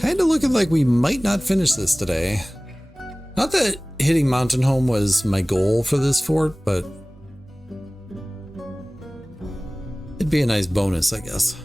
Kind of looking like we might not finish this today. Not that hitting Mountain Home was my goal for this fort, but it'd be a nice bonus, I guess.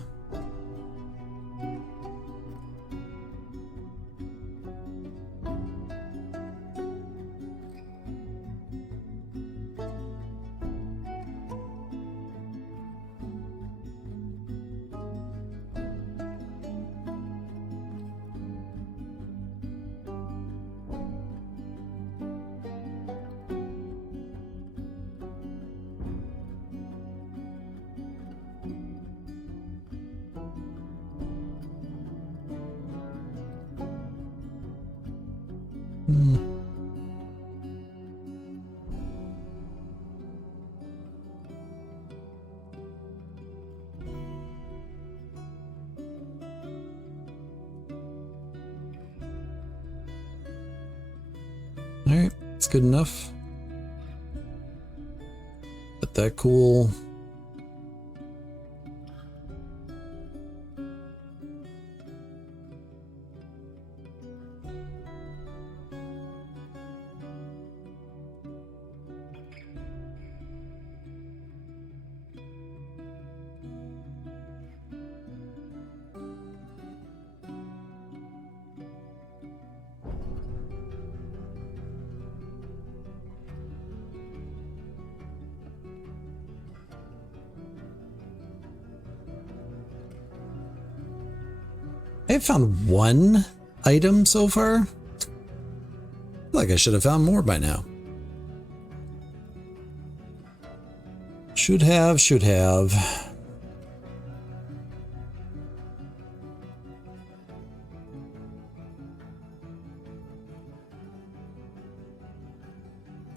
Alright, it's good enough. Let that cool. I have found one item so far. I feel like I should have found more by now. Should have.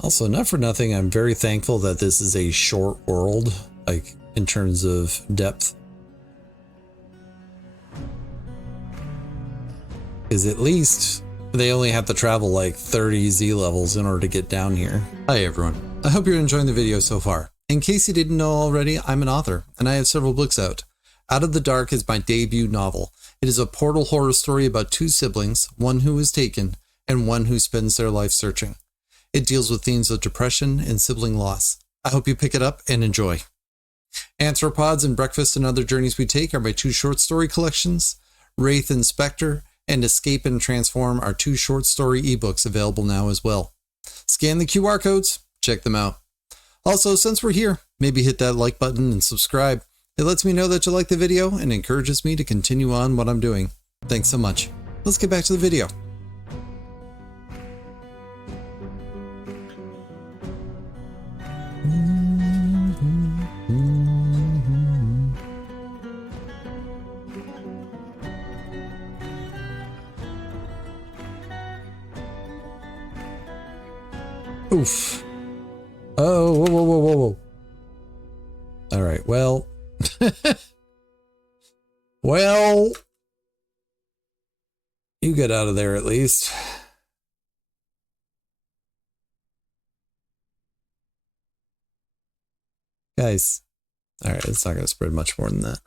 Also, not for nothing, I'm very thankful that this is a short world, like in terms of depth. Because at least they only have to travel like 30 Z levels in order to get down here. Hi everyone, I hope you're enjoying the video so far. In case you didn't know already, I'm an author and I have several books out. Out of the Dark is my debut novel. It is a portal horror story about two siblings, one who is taken and one who spends their life searching. It deals with themes of depression and sibling loss. I hope you pick it up and enjoy. Anthropods and Breakfast and Other Journeys We Take are my two short story collections. Wraith and Spectre and Escape and Transform are two short story ebooks available now as well. Scan the QR codes, check them out. Also, since we're here, maybe hit that like button and subscribe. It lets me know that you like the video and encourages me to continue on what I'm doing. Thanks so much. Let's get back to the video. Oof. Oh, whoa. All right, well. Well. You get out of there at least. Guys. All right, it's not going to spread much more than that.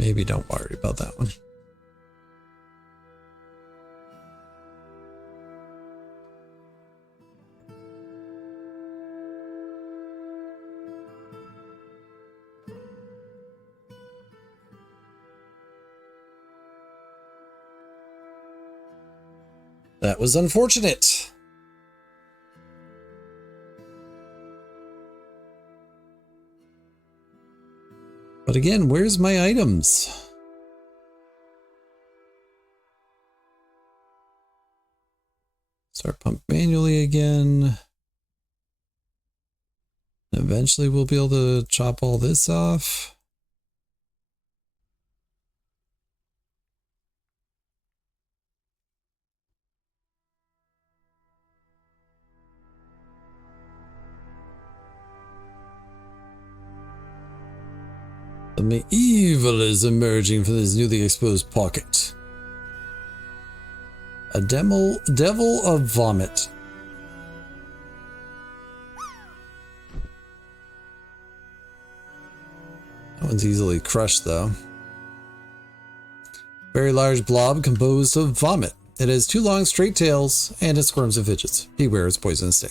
Maybe don't worry about that one. That was unfortunate. But again, where's my items? Start pump manually again. Eventually we'll be able to chop all this off. Something evil is emerging from this newly exposed pocket. A devil of vomit. That one's easily crushed, though. Very large blob composed of vomit. It has 2 long straight tails, and it squirms and fidgets. Beware its poisonous sting.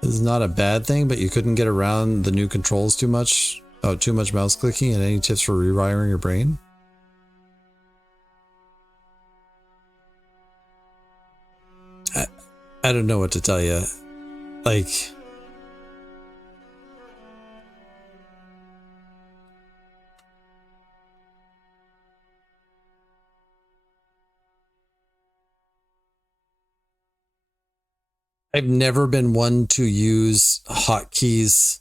This is not a bad thing, but you couldn't get around the new controls too much. Oh, too much mouse clicking, and any tips for rewiring your brain? I don't know what to tell you. Like... I've never been one to use hotkeys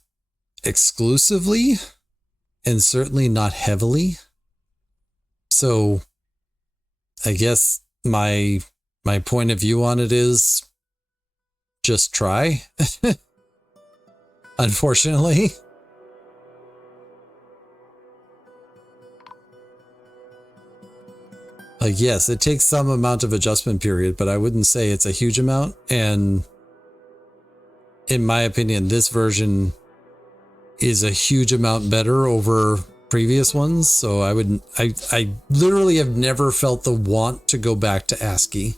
exclusively, and certainly not heavily. So I guess my point of view on it is just try. Unfortunately. Like, yes, it takes some amount of adjustment period, but I wouldn't say it's a huge amount. And in my opinion, this version is a huge amount better over previous ones. So I literally have never felt the want to go back to ASCII.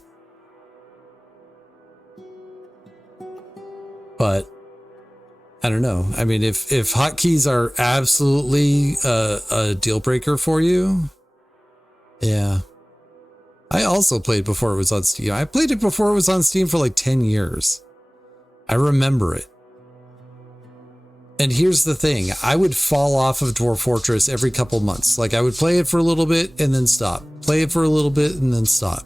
But I don't know. I mean, if hotkeys are absolutely a deal breaker for you, yeah. I also played before it was on Steam. I played it before it was on Steam for like 10 years. I remember it. And here's the thing. I would fall off of Dwarf Fortress every couple months. Like, I would play it for a little bit and then stop. Play it for a little bit and then stop.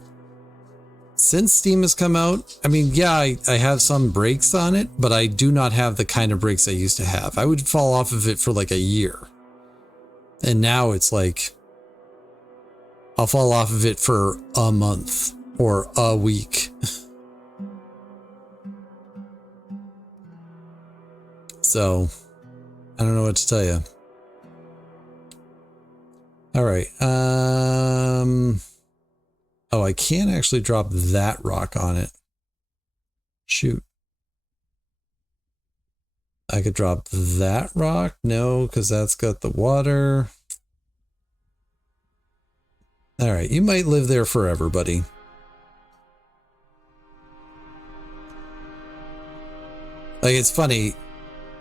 Since Steam has come out, I mean, yeah, I have some breaks on it, but I do not have the kind of breaks I used to have. I would fall off of it for like a year. And now it's like, I'll fall off of it for a month or a week. So, I don't know what to tell you. All right. Oh, I can't actually drop that rock on it. Shoot. I could drop that rock? No, because that's got the water. All right, you might live there forever, buddy. Like, it's funny.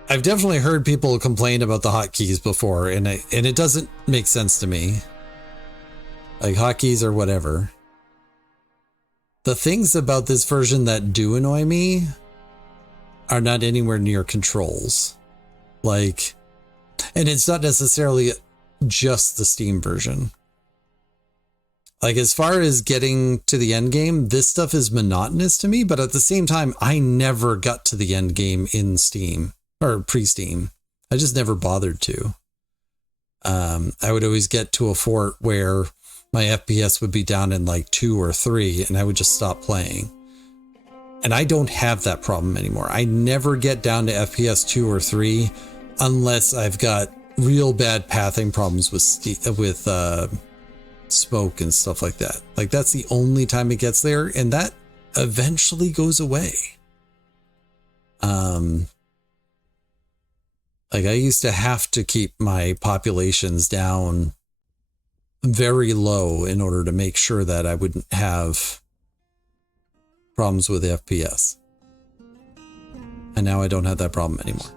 I've definitely heard people complain about the hotkeys before, and it doesn't make sense to me. Like, hotkeys or whatever. The things about this version that do annoy me are not anywhere near controls. Like, and it's not necessarily just the Steam version. Like, as far as getting to the end game, this stuff is monotonous to me, but at the same time, I never got to the end game in Steam or pre-Steam. I just never bothered to. I would always get to a fort where my FPS would be down in like 2 or 3 and I would just stop playing. And I don't have that problem anymore. I never get down to FPS 2 or 3 unless I've got real bad pathing problems with smoke and stuff like that. Like, that's the only time it gets there, and that eventually goes away. Like, I used to have to keep my populations down very low in order to make sure that I wouldn't have problems with FPS. And now I don't have that problem anymore.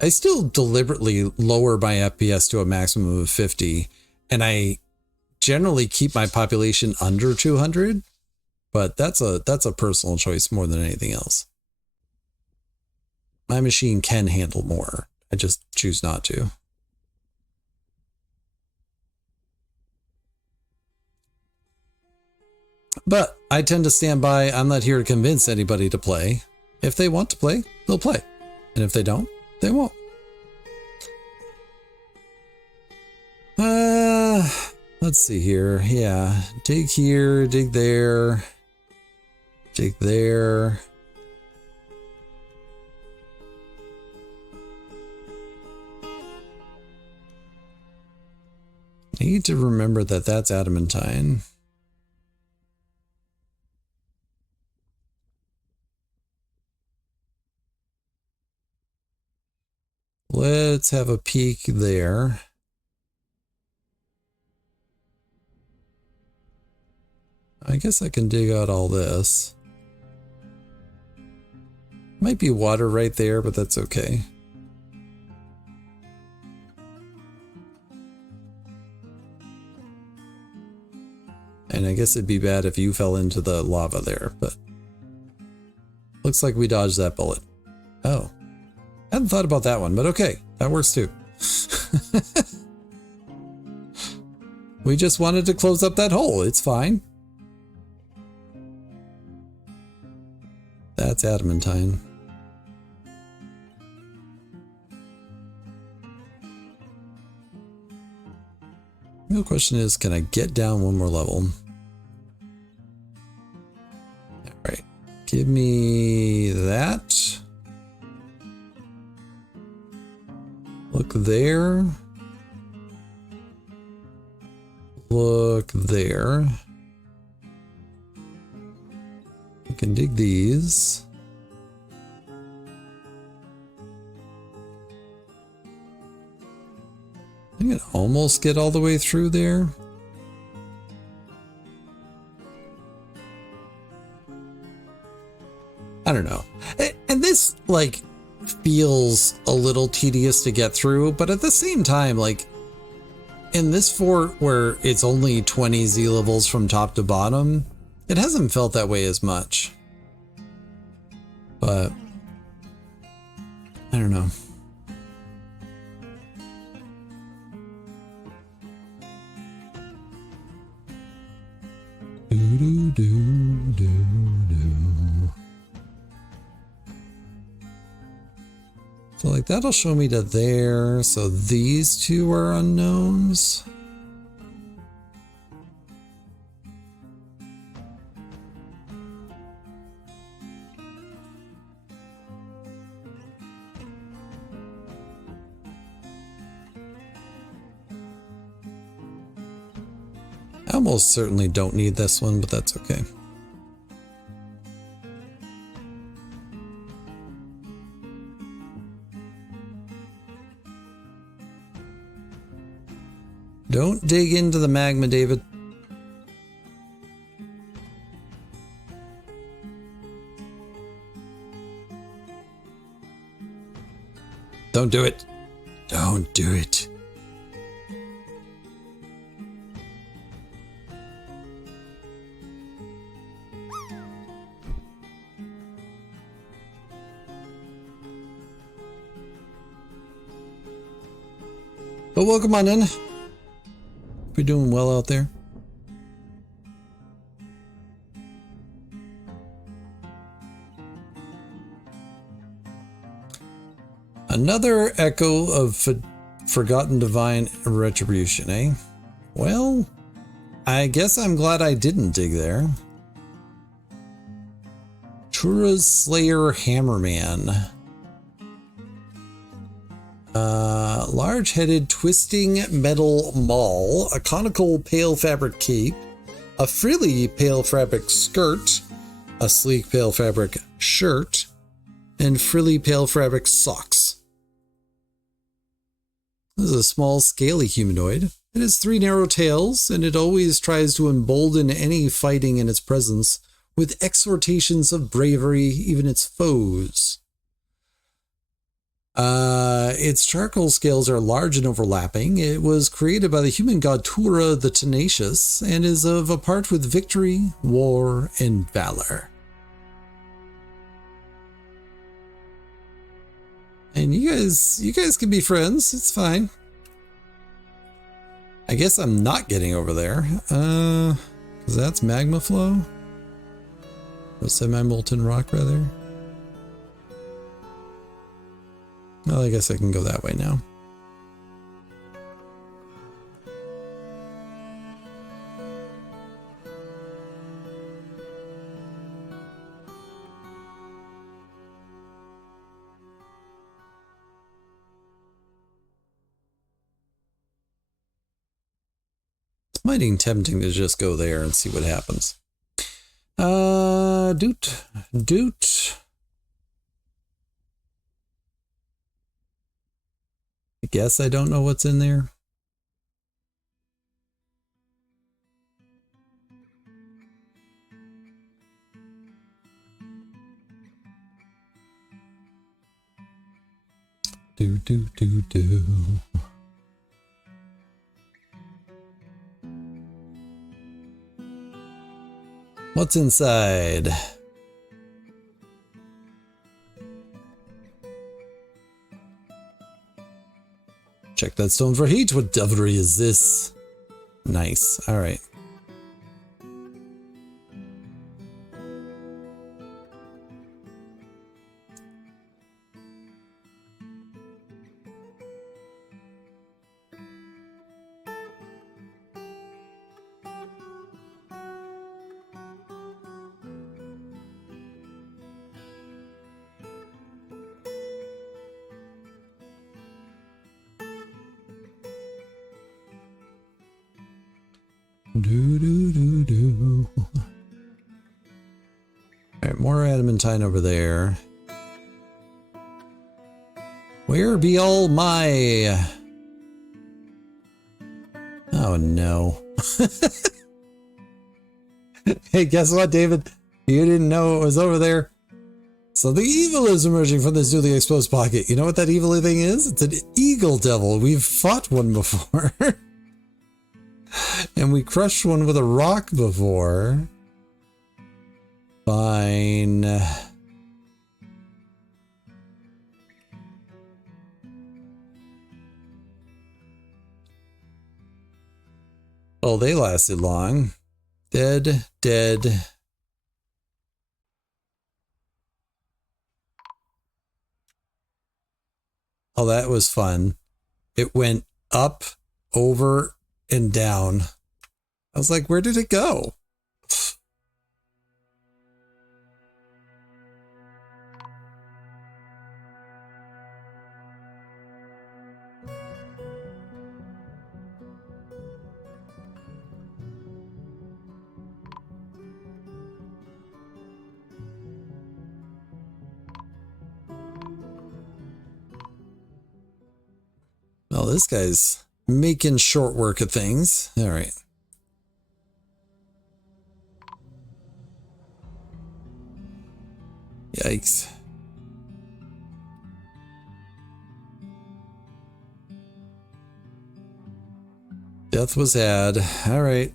I still deliberately lower my FPS to a maximum of 50, and I generally keep my population under 200, but that's a personal choice more than anything else. My machine can handle more. I just choose not to. But I tend to stand by. I'm not here to convince anybody to play. If they want to play, they'll play. And if they don't, they won't. Let's see here. Yeah. Dig here, dig there. Dig there. Need to remember that that's adamantine. Let's have a peek there. I guess I can dig out all this. Might be water right there, but that's okay. And I guess it'd be bad if you fell into the lava there, but looks like we dodged that bullet. Oh, I hadn't thought about that one, but okay, that works too. We just wanted to close up that hole. It's fine. That's adamantine. The real question is, can I get down one more level? All right, give me that. Look there. Look there. I can dig these. I can almost get all the way through there. I don't know. And this, like, feels a little tedious to get through, but at the same time, like, in this fort where it's only 20 Z levels from top to bottom, it hasn't felt that way as much. But I don't know. So like that'll show me to there. So these two are unknowns. I almost certainly don't need this one, but that's okay. Don't dig into the magma, David. Don't do it. Don't do it. But welcome on in. We're doing well out there. Another echo of forgotten divine retribution, eh? Well, I guess I'm glad I didn't dig there. Tura's Slayer Hammerman. Large-headed twisting metal maul, a conical pale fabric cape, a frilly pale fabric skirt, a sleek pale fabric shirt, and frilly pale fabric socks. This is a small, scaly humanoid. It has 3 narrow tails, and it always tries to embolden any fighting in its presence with exhortations of bravery, even its foes. Its charcoal scales are large and overlapping. It was created by the human god Tura the Tenacious and is of a part with victory, war, and valor. And you guys can be friends. It's fine. I guess I'm not getting over there. Cause that's magma flow. Or semi-molten rock, rather. Well, I guess I can go that way now. It's mighty tempting to just go there and see what happens. Doot. I guess I don't know what's in there. Do. What's inside? Check that stone for heat. What devilry is this? Nice. All right. Do. Alright, more adamantine over there. Where be all my... Oh no. Hey, guess what, David? You didn't know it was over there. So the evil is emerging from this newly exposed pocket. You know what that evil thing is? It's an eagle devil. We've fought one before. And we crushed one with a rock before. Fine. Oh, they lasted long. Dead. Oh, that was fun. It went up, over, and down. I was like, where did it go? Well, this guy's making short work of things. All right. Yikes. Death was had. All right.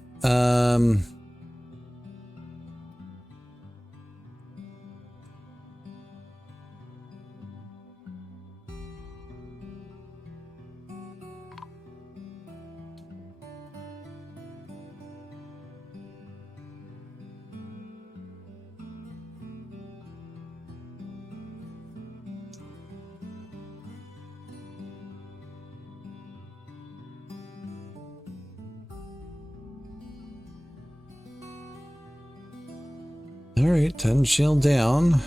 All right, 10 shield down.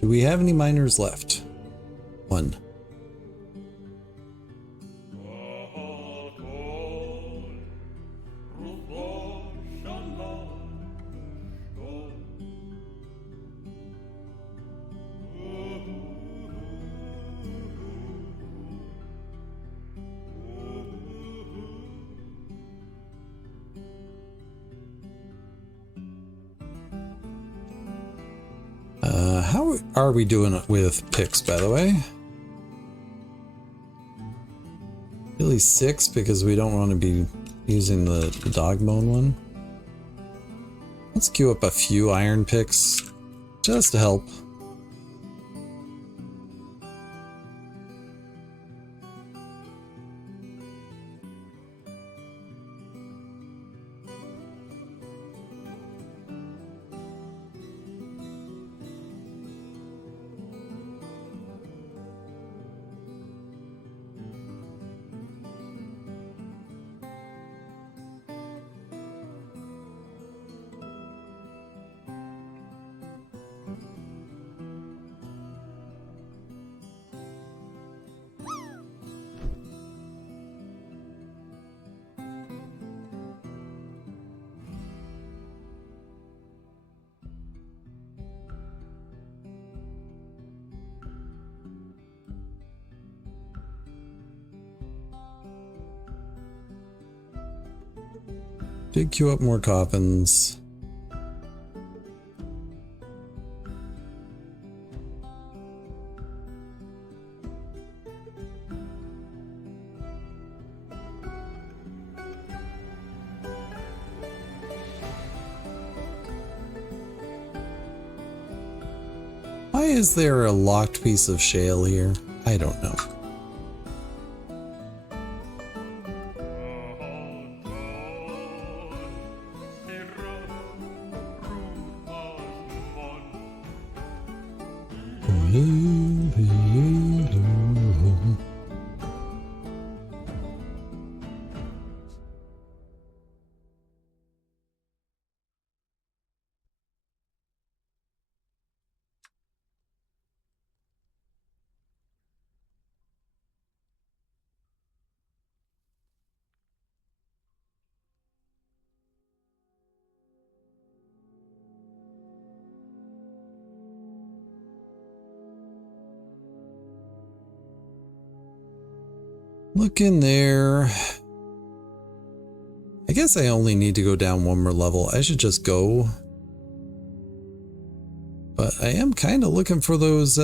Do we have any miners left? One. How are we doing it with picks, by the way? Really 6 because we don't want to be using the dog bone one. Let's queue up a few iron picks just to help. Did queue up more coffins. Why is there a locked piece of shale here? I don't know. Look in there. I guess I only need to go down one more level. I should just go. But I am kind of looking for those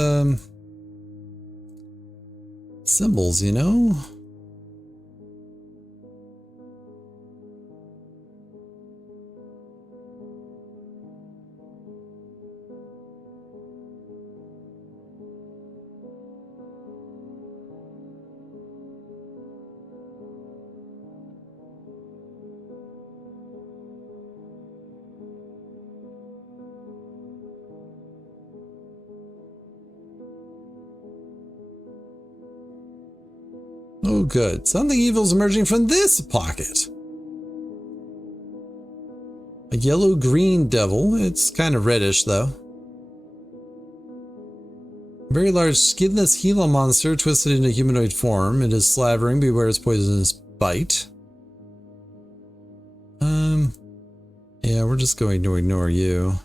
symbols, you know? Oh, good. Something evil's emerging from this pocket. A yellow-green devil. It's kind of reddish, though. A very large skinless Gila monster twisted into humanoid form. It is slavering. Beware its poisonous bite. Yeah, we're just going to ignore you.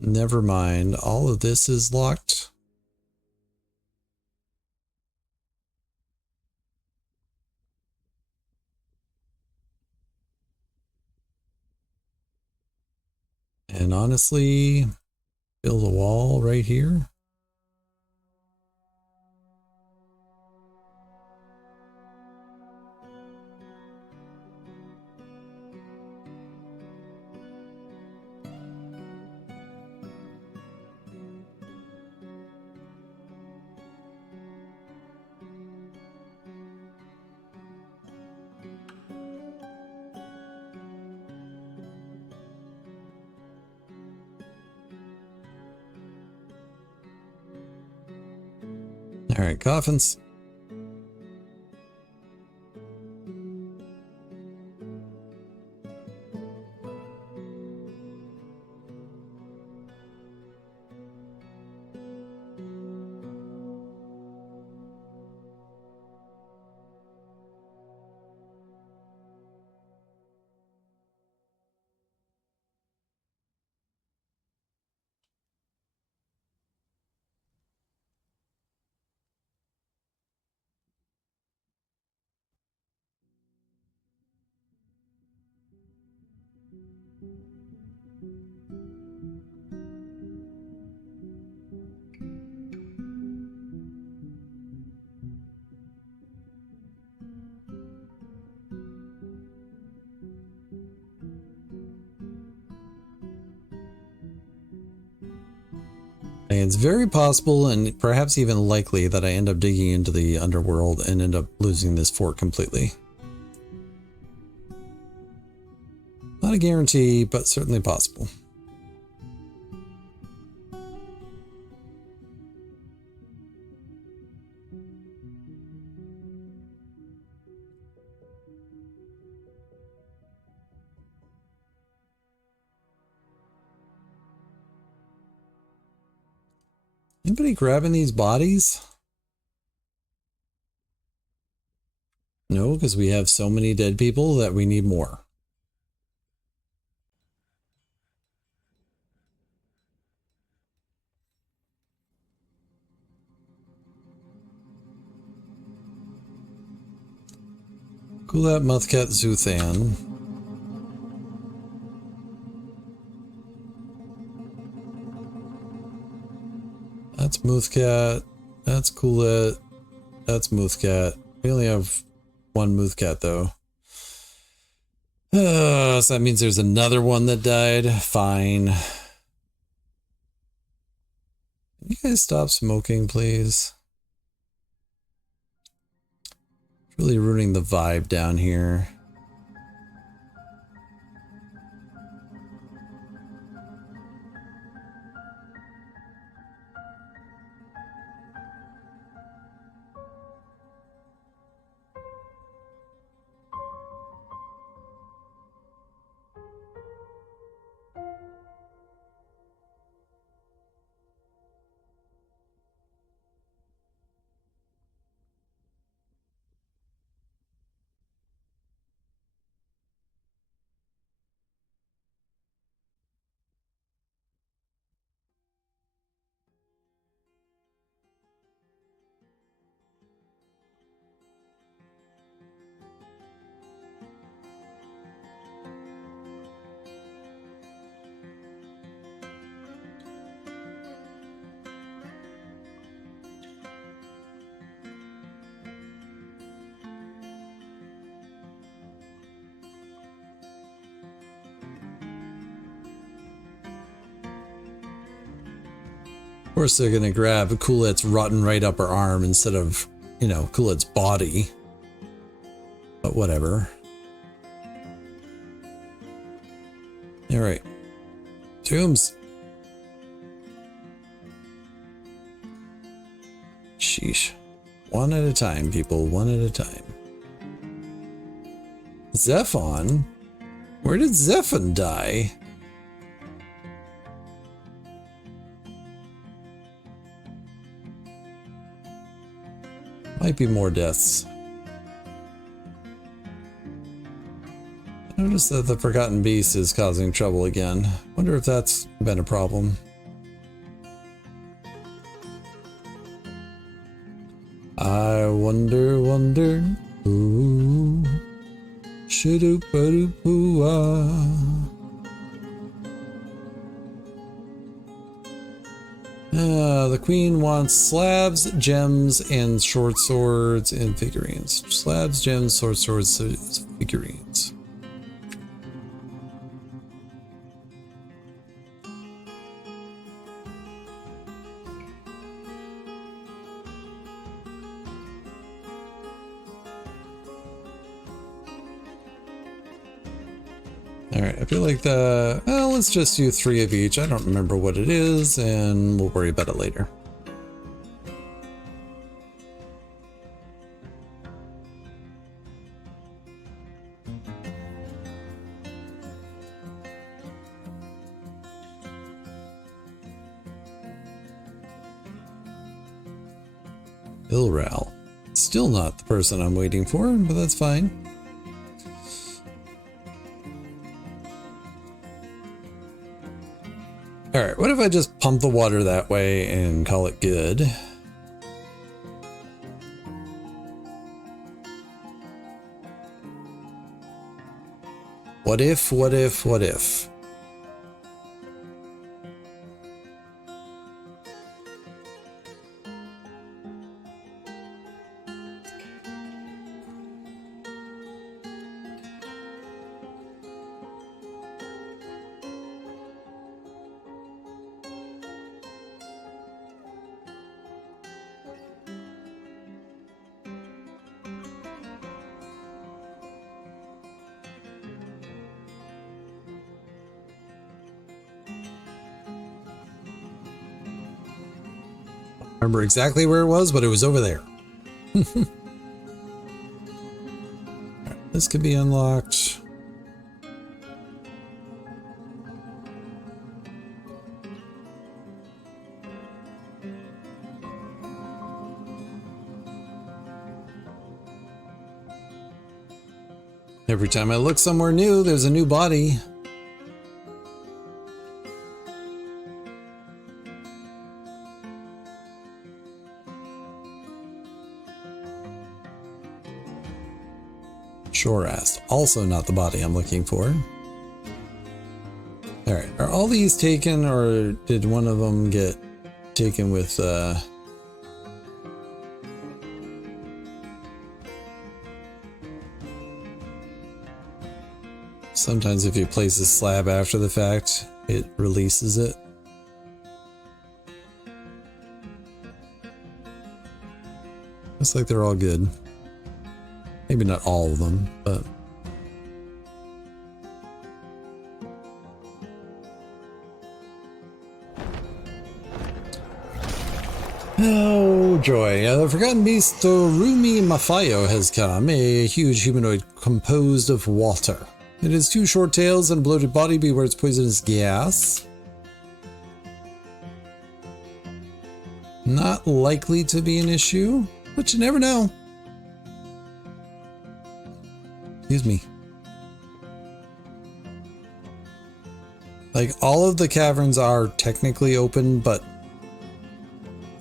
Never mind. All of this is locked. And honestly, build a wall right here. All right, coffins. And it's very possible and perhaps even likely that I end up digging into the underworld and end up losing this fort completely. Not a guarantee, but certainly possible. Anybody grabbing these bodies? No, because we have so many dead people that we need more. Kulat Muthkat Zuthan. That's Muthkat. That's Kulat. That's Muthkat. We only have one Muthkat though. So that means there's another one that died. Fine. Can you guys stop smoking, please? It's really ruining the vibe down here. Of course they're gonna grab Kulat's rotten right upper arm instead of, you know, Kulat's body. But whatever. Alright. Tombs. Sheesh. One at a time, people. One at a time. Zephon? Where did Zephon die? Might be more deaths. I noticed that the Forgotten Beast is causing trouble again. Wonder if that's been a problem. I wonder, ooh, shoo-doo-ba-doo-boo-ah. The queen wants slabs, gems, and short swords and figurines. Slabs, gems, short swords, figurines. Alright, I feel like well, let's just do 3 of each. I don't remember what it is, and we'll worry about it later. Ilral. Still not the person I'm waiting for, but that's fine. Alright, what if I just pump the water that way and call it good? What if, what if, what if? Remember exactly where it was, but it was over there. This could be unlocked. Every time I look somewhere new, there's a new body. Shore asked. Also not the body I'm looking for. Alright, are all these taken, or did one of them get taken with, Sometimes if you place a slab after the fact, it releases it. Looks like they're all good. Maybe not all of them, but... Oh joy, the forgotten beast Torumi Mafayo has come, a huge humanoid composed of water. It has 2 short tails and a bloated body, beware its poisonous gas. Not likely to be an issue, but you never know. Excuse me. Like, all of the caverns are technically open, but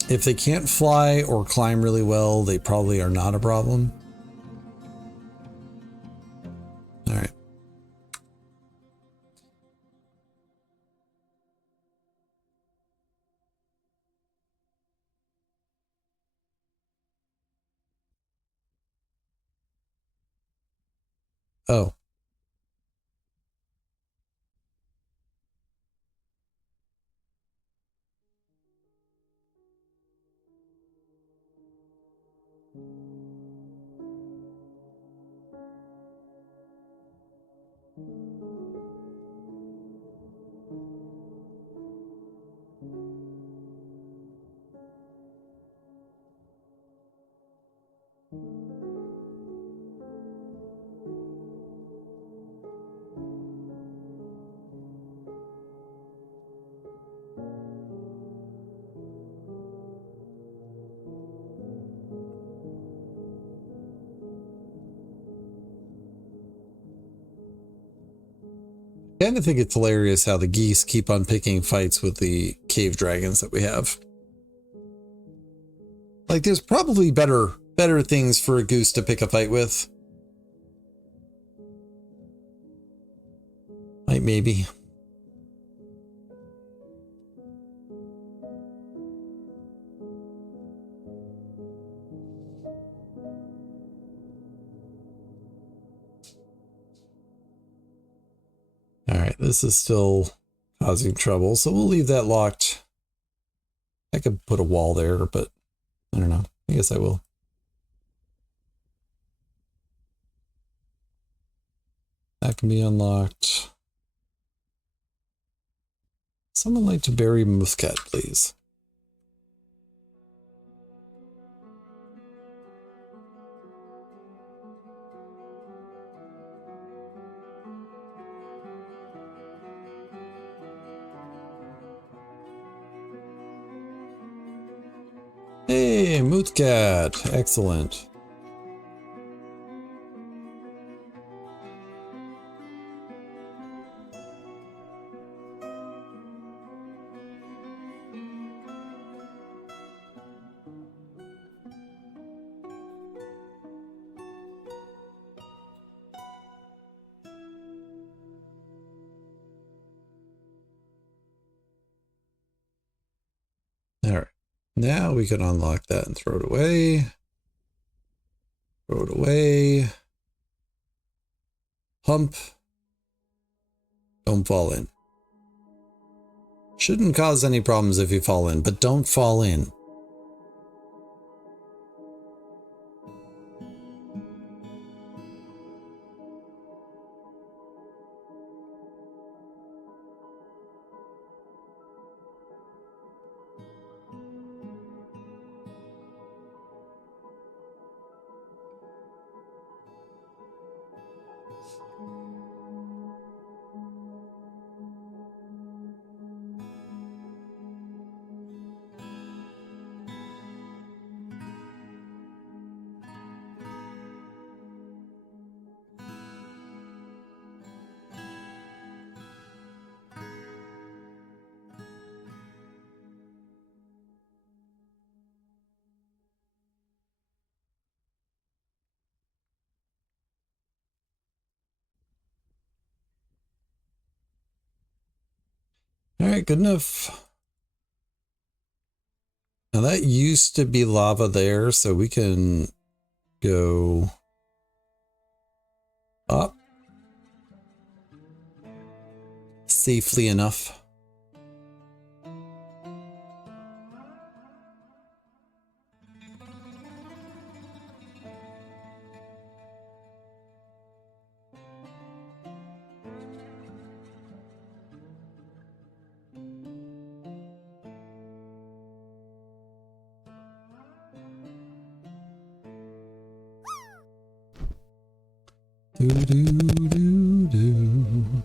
if they can't fly or climb really well, they probably are not a problem. All right. Oh. I kind of think it's hilarious how the geese keep on picking fights with the cave dragons that we have. Like, there's probably better things for a goose to pick a fight with. Like, maybe. Alright, this is still causing trouble, so we'll leave that locked. I could put a wall there, but I don't know. I guess I will. That can be unlocked. Someone like to bury Muthcat, please. Hey, Muthcat! Excellent. Alright, now we can unlock that and throw it away. Throw it away. Hump. Don't fall in. Shouldn't cause any problems if you fall in, but don't fall in. All right, good enough. Now that used to be lava there, so we can go up safely enough. Do, do, do, do.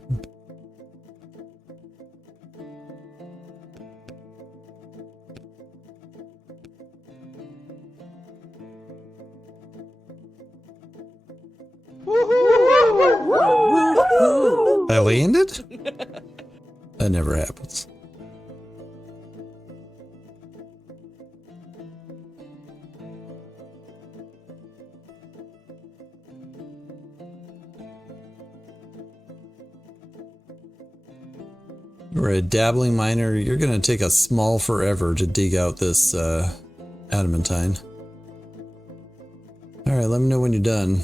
I landed? That never happens. You're a dabbling miner. You're going to take a small forever to dig out this adamantine. All right, let me know when you're done.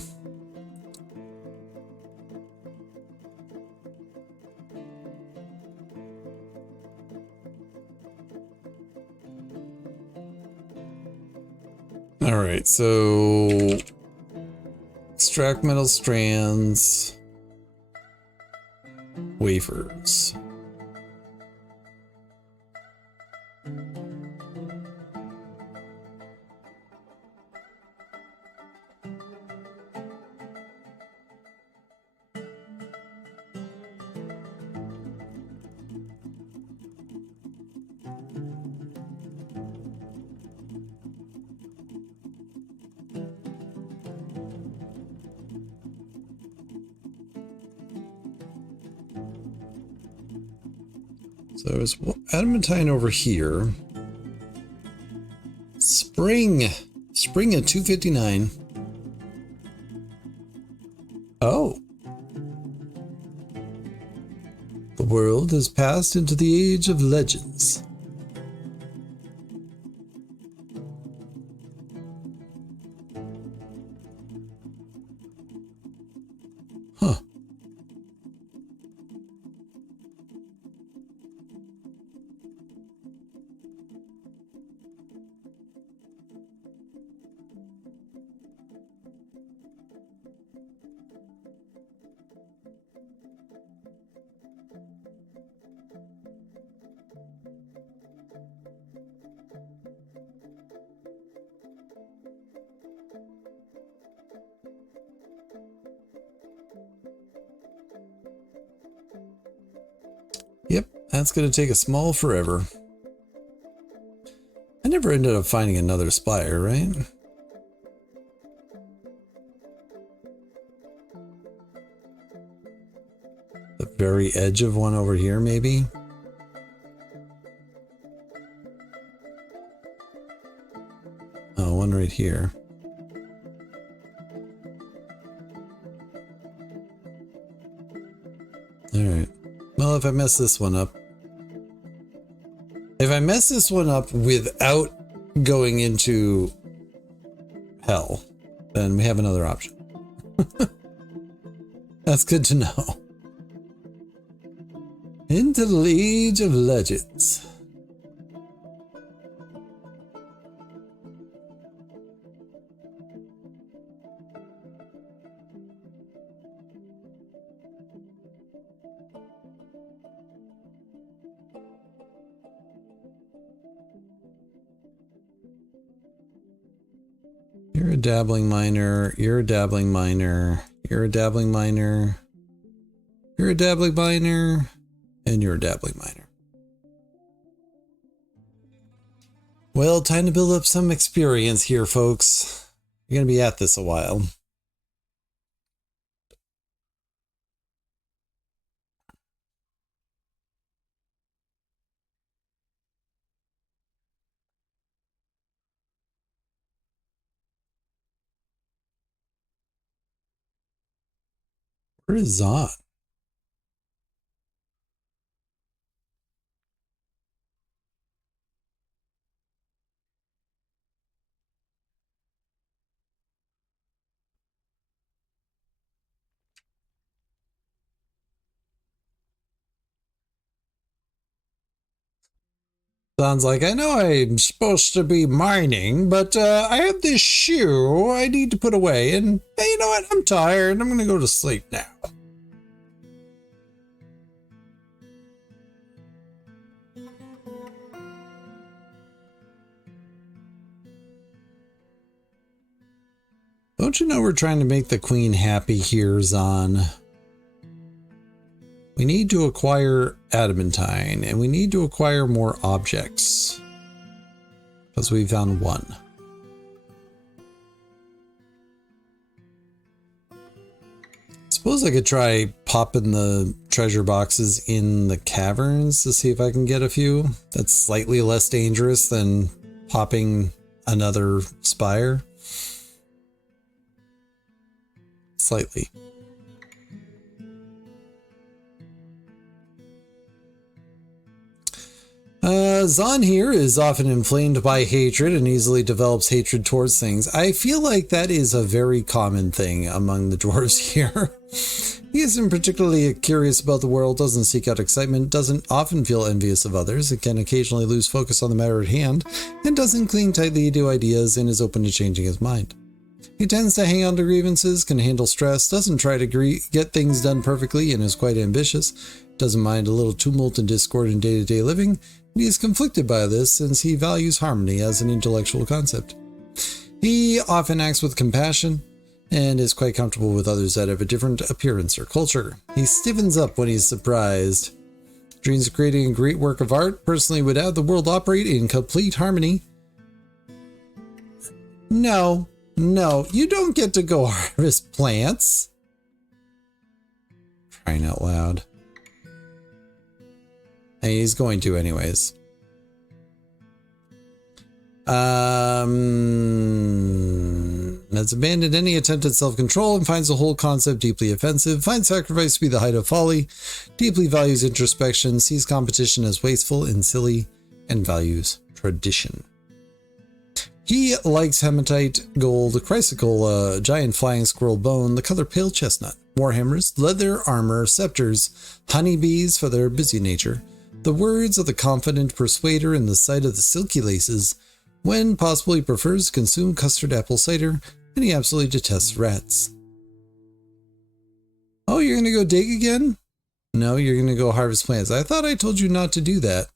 All right, so extract metal strands, wafers. So there's adamantine over here. Spring at 259. Oh. The world has passed into the age of legends. Huh. Yep, that's going to take a small forever. I never ended up finding another spire, right? The very edge of one over here, maybe? Oh, one right here. Alright. Well, if I mess this one up... If I mess this one up without going into hell, then we have another option. That's good to know. Into the age of legends. You're a dabbling miner, you're a dabbling miner, you're a dabbling miner, you're a dabbling miner, and you're a dabbling miner. Well, time to build up some experience here, folks. You're going to be at this a while. Where is Zod? Sounds like, I know I'm supposed to be mining, but I have this shoe I need to put away, and hey, you know what? I'm tired. I'm gonna go to sleep now. Don't you know we're trying to make the queen happy here, Zahn? We need to acquire adamantine, and we need to acquire more objects. Because we found one. Suppose I could try popping the treasure boxes in the caverns to see if I can get a few. That's slightly less dangerous than popping another spire. Slightly. Zahn here is often inflamed by hatred and easily develops hatred towards things. I feel like that is a very common thing among the dwarves here. He isn't particularly curious about the world, doesn't seek out excitement, doesn't often feel envious of others, and can occasionally lose focus on the matter at hand, and doesn't cling tightly to ideas and is open to changing his mind. He tends to hang on to grievances, can handle stress, doesn't try to get things done perfectly, and is quite ambitious, doesn't mind a little tumult and discord in day-to-day living, and he is conflicted by this since he values harmony as an intellectual concept. He often acts with compassion and is quite comfortable with others that have a different appearance or culture. He stiffens up when he's surprised. Dreams of creating a great work of art, personally would have the world operate in complete harmony. No, you don't get to go harvest plants. Crying out loud. And he's going to anyways. Has abandoned any attempt at self-control and finds the whole concept deeply offensive, finds sacrifice to be the height of folly, deeply values introspection, sees competition as wasteful and silly, and values tradition. He likes hematite, gold, chrysical, giant flying squirrel bone, the color pale chestnut, warhammers, leather armor, scepters, honeybees for their busy nature, the words of the confident persuader and the sight of the silky laces. When possible, he prefers to consume custard apple cider, and he absolutely detests rats. Oh, you're going to go dig again? No, you're going to go harvest plants. I thought I told you not to do that.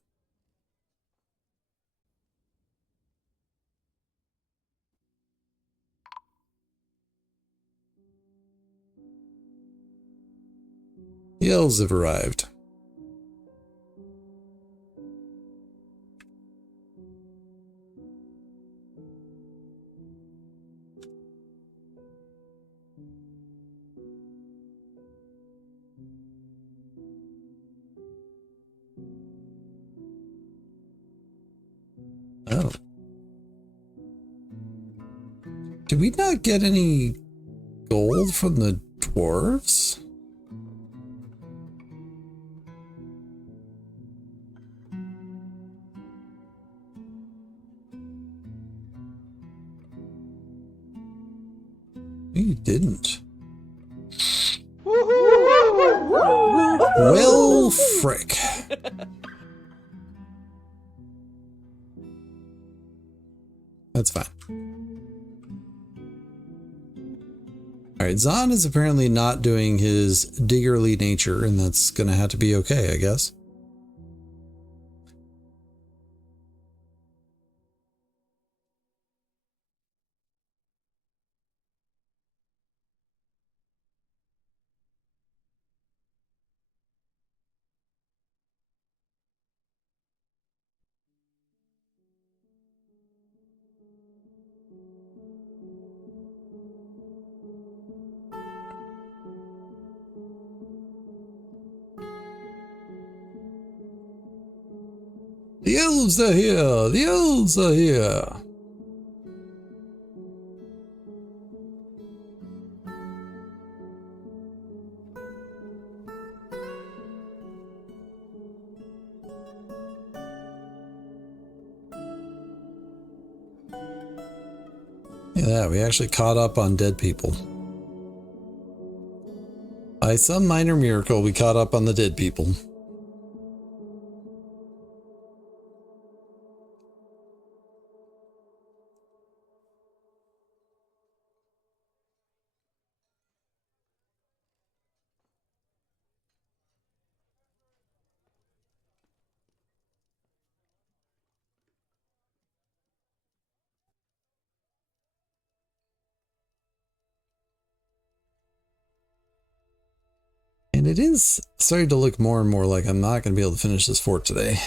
The elves have arrived. Oh. Did we not get any gold from the dwarves? We didn't. Well, frick. That's fine. Alright, Zahn is apparently not doing his diggerly nature, and that's gonna have to be okay, I guess. The elves are here! The elves are here! Look at that, we actually caught up on dead people. By some minor miracle, we caught up on the dead people. And it is starting to look more and more like I'm not going to be able to finish this fort today.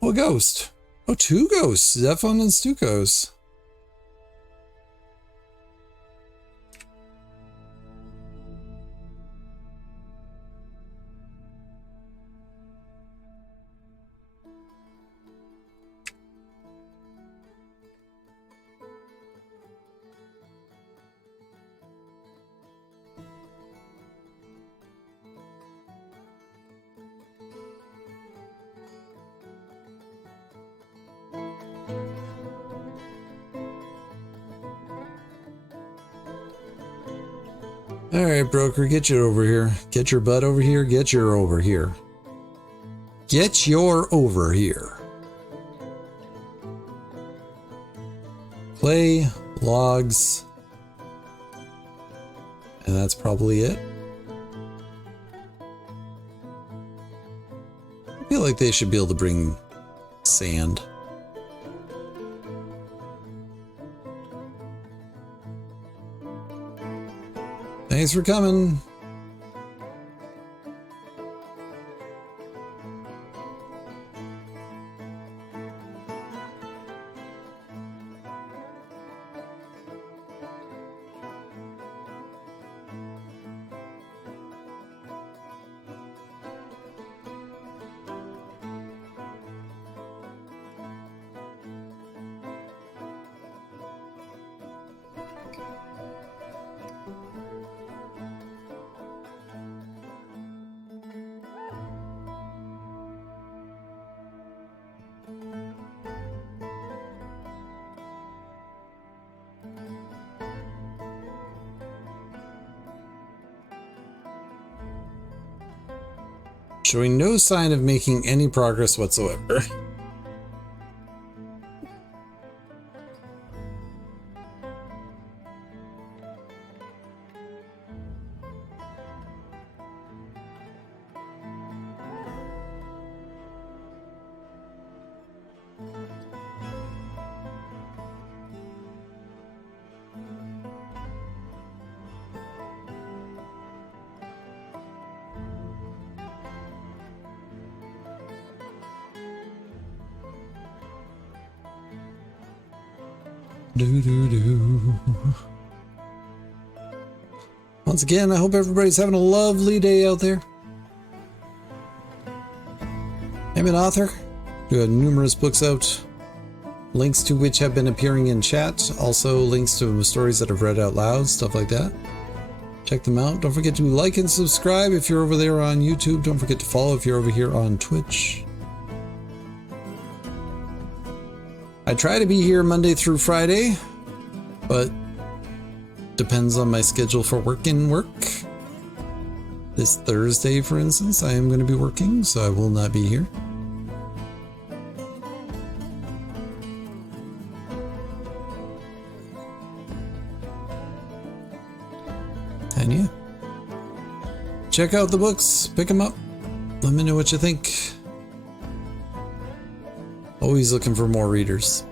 Oh, a ghost. Oh, 2 ghosts. Zephon and Stukos. Alright, broker, get you over here. Get your butt over here. Get your over here. Get your over here. Clay, logs, and that's probably it. I feel like they should be able to bring sand. Thanks for coming. Showing no sign of making any progress whatsoever. Once again, I hope everybody's having a lovely day out there. I'm an author who have numerous books out, links to which have been appearing in chat, also links to stories that I've read out loud, stuff like that. Check them out. Don't forget to like and subscribe if you're over there on YouTube. Don't forget to follow if you're over here on Twitch. I try to be here Monday through Friday, but depends on my schedule for work. This Thursday, for instance, I am going to be working, so I will not be here. And yeah, check out the books, pick them up, let me know what you think. Always looking for more readers.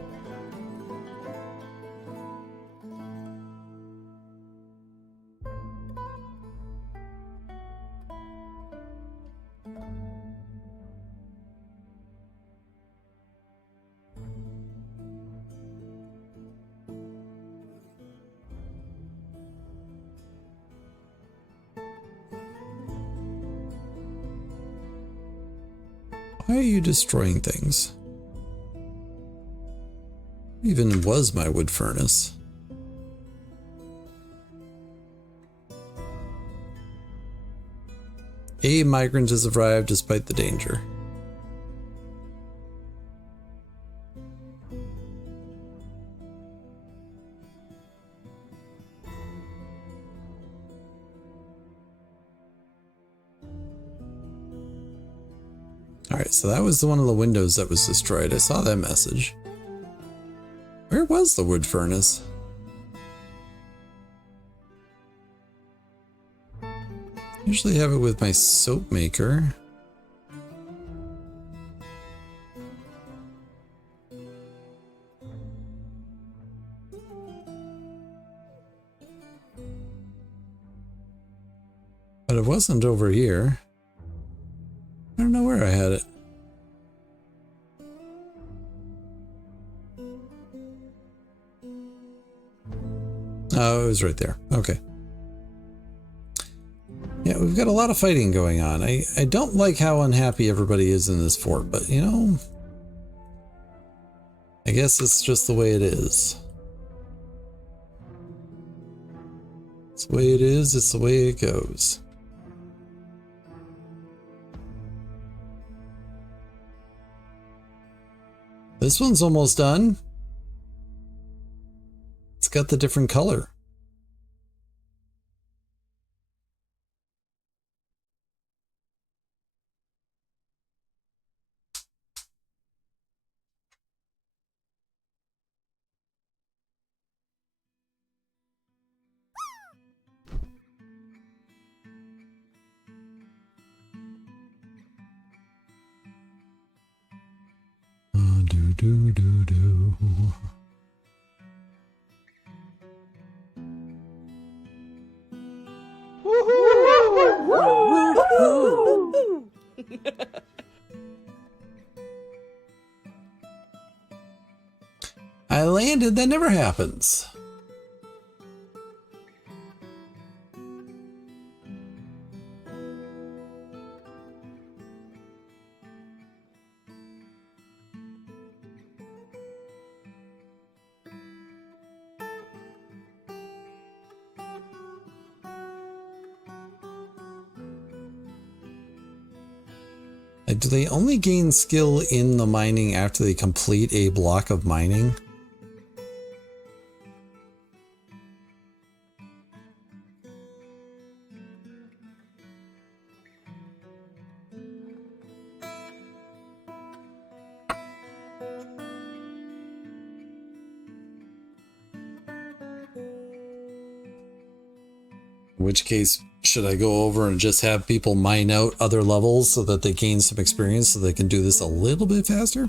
Why are you destroying things? Even was my wood furnace. A migrant has arrived despite the danger. Alright, so that was one of the windows that was destroyed. I saw that message. Where was the wood furnace? Usually have it with my soap maker. it wasn't over here. I don't know where I had it. Oh, it was right there. Okay. Yeah, we've got a lot of fighting going on. I don't like how unhappy everybody is in this fort, but you know, I guess it's just the way it is. It's the way it is, it's the way it goes. This one's almost done. It's got the different color. Do do do do. I landed, that never happens. Do they only gain skill in the mining after they complete a block of mining? In which case, should I go over and just have people mine out other levels so that they gain some experience so they can do this a little bit faster?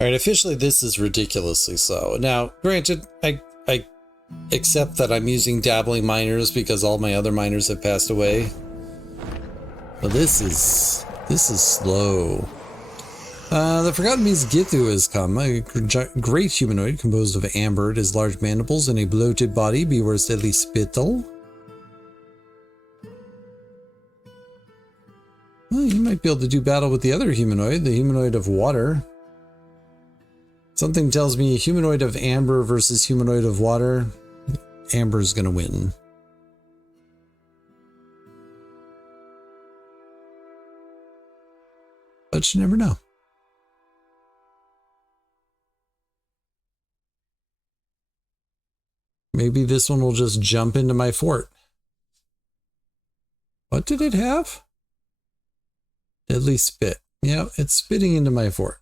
Alright, officially this is ridiculously slow. Now, granted, I accept that I'm using dabbling miners because all my other miners have passed away. But this is slow. The Forgotten Beast Githu has come, a great humanoid composed of amber, his large mandibles, and a bloated body, bewares deadly spittle. Well, you might be able to do battle with the other humanoid, the humanoid of water. Something tells me humanoid of amber versus humanoid of water. Amber's gonna win. But you never know. Maybe this one will just jump into my fort. What did it have? Deadly spit. Yeah, it's spitting into my fort.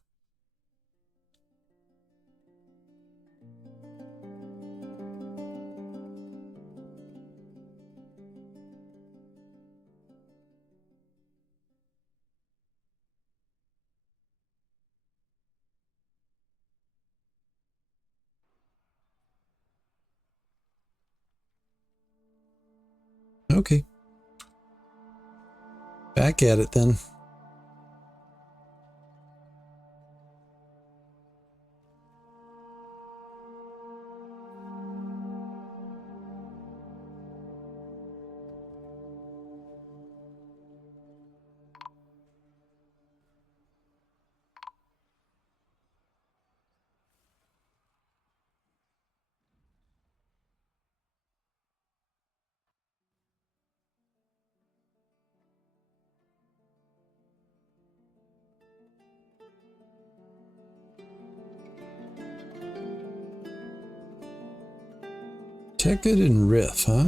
Okay. Back at it then. Tekid and Riff, huh?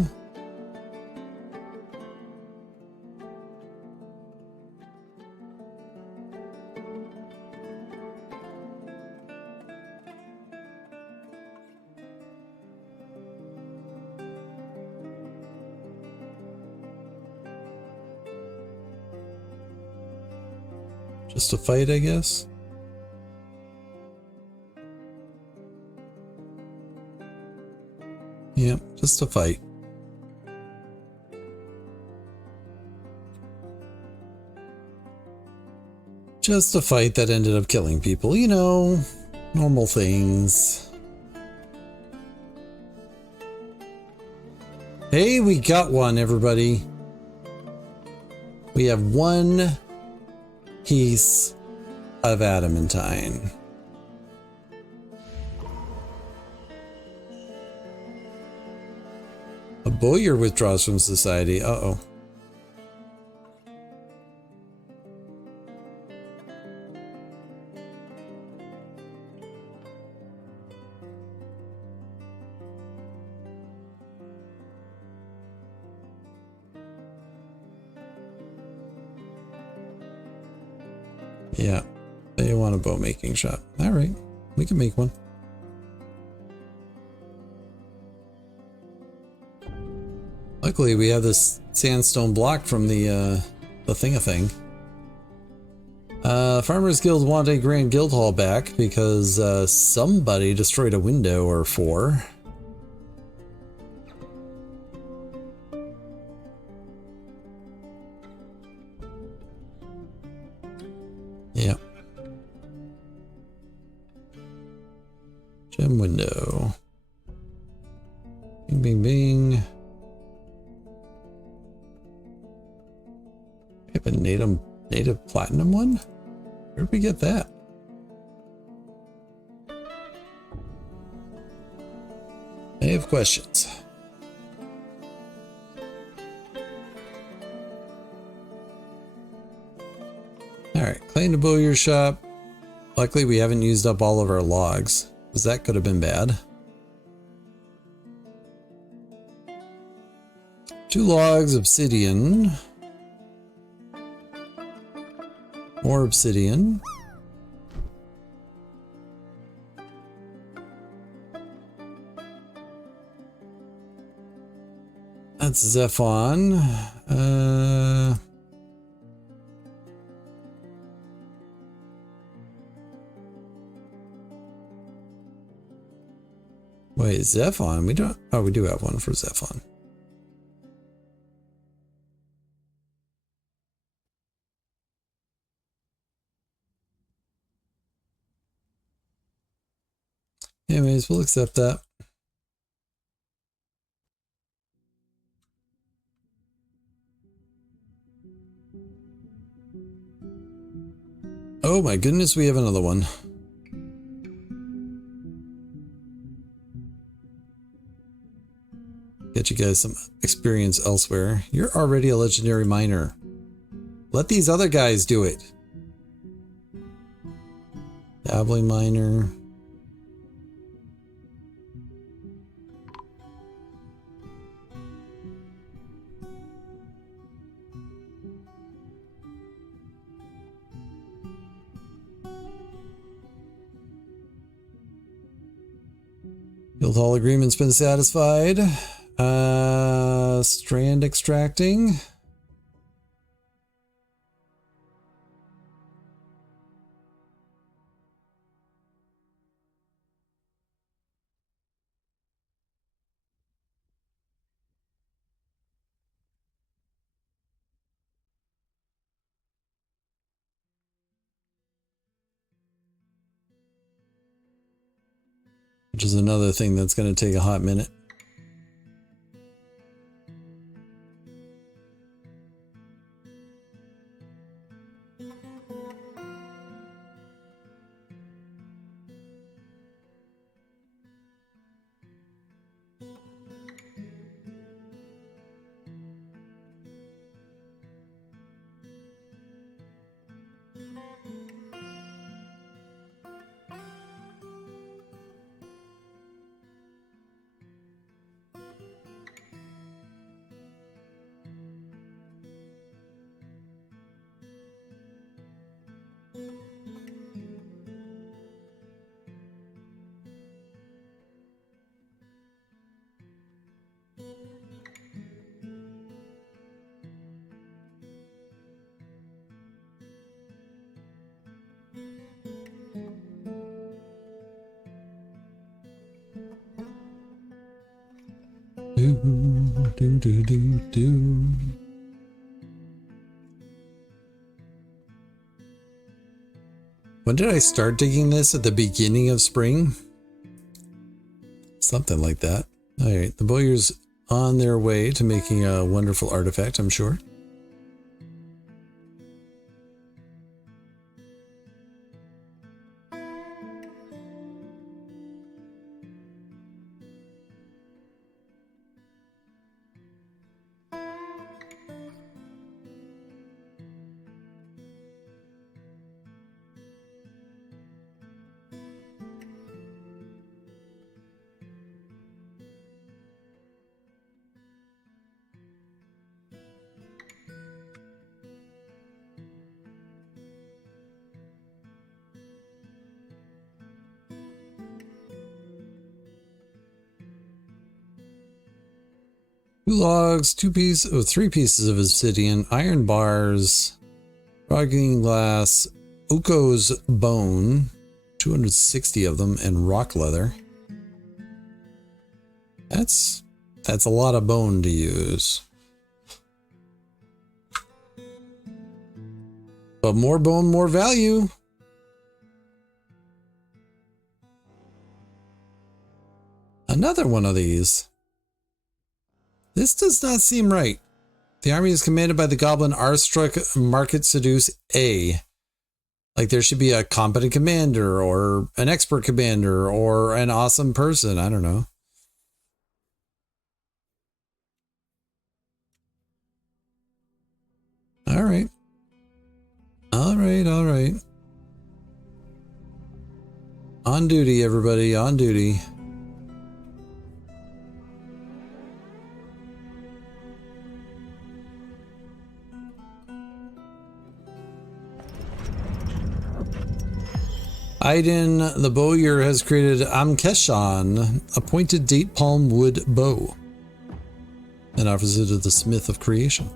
Just a fight, I guess. Yep, just a fight. Just a fight that ended up killing people, you know, normal things. Hey, we got one, everybody. We have one piece of adamantine. A bowyer withdraws from society. Uh-oh. Yeah, they want a bow making shop. All right, we can make one. Luckily, we have this sandstone block from the thing-a-thing. Farmers Guild want a Grand Guild Hall back because somebody destroyed a window or four. Yeah. Gem window. Bing, bing, bing. We have a native platinum one? Where did we get that? I have questions. Alright, claim the bowyer shop. Luckily we haven't used up all of our logs, because that could have been bad. 2 logs, obsidian. More obsidian. That's Zephon. Wait, Zephon? We don't. Oh, we do have one for Zephon. Anyways, we'll accept that. Oh my goodness, we have another one. Get you guys some experience elsewhere. You're already a legendary miner. Let these other guys do it. Dabbling miner. Guildhall agreement's been satisfied. Strand extracting. Which is another thing that's going to take a hot minute. Do. When did I start digging this? At the beginning of spring? Something like that. Alright, the bowyer's on their way to making a wonderful artifact, I'm sure. Two logs, three pieces of obsidian, iron bars, roggen glass, Uko's bone, 260 of them, and rock leather. That's a lot of bone to use. But more bone, more value. Another one of these. This does not seem right. The army is commanded by the goblin Arstruck Market Seduce A. Like there should be a competent commander or an expert commander or an awesome person. I don't know. All right. All right, all right. On duty, everybody, on duty. Aiden, the bowyer, has created Amkeshan, a pointed date palm wood bow, and offers it to the Smith of Creation.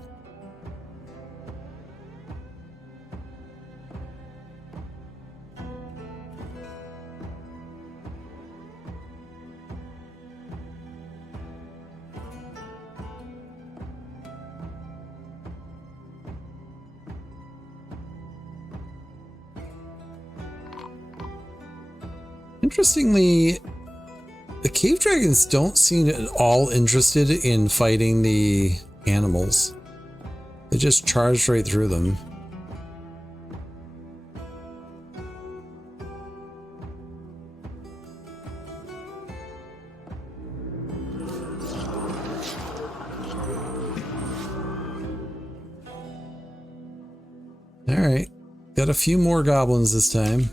Interestingly, the cave dragons don't seem at all interested in fighting the animals. They just charged right through them. All right, got a few more goblins this time.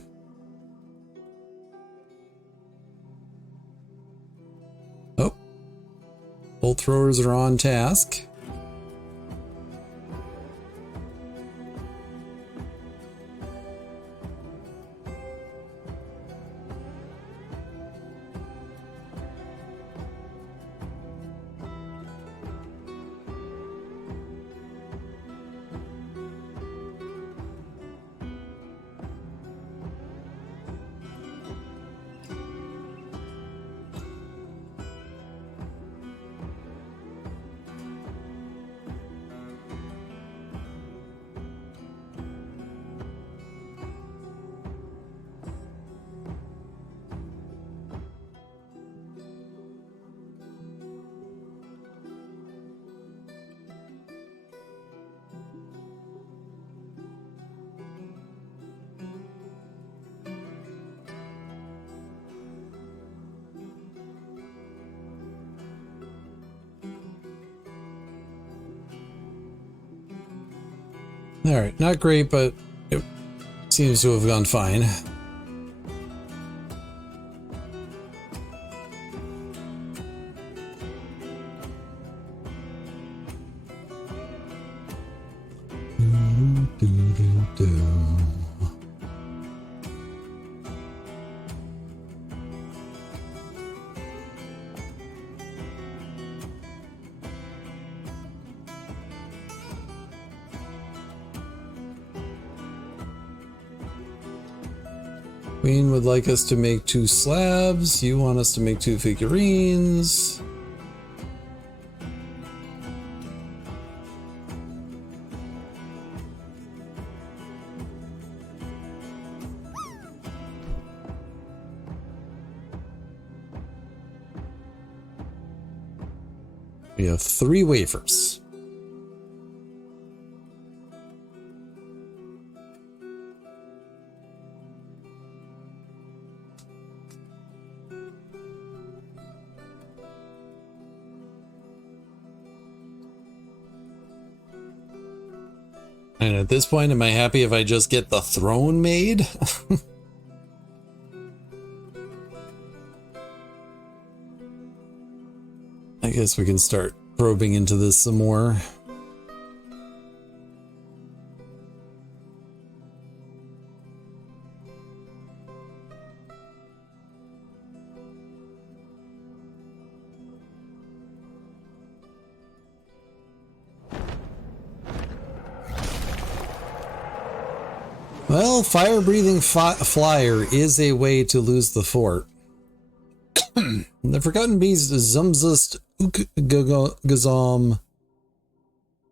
Bolt throwers are on task. Alright, not great, but it seems to have gone fine. Queen would like us to make 2 slabs. You want us to make 2 figurines. We have 3 wafers. And at this point, am I happy if I just get the throne made? I guess we can start probing into this some more. Well, fire-breathing flyer is a way to lose the fort. The Forgotten Beast Zumzust Gazom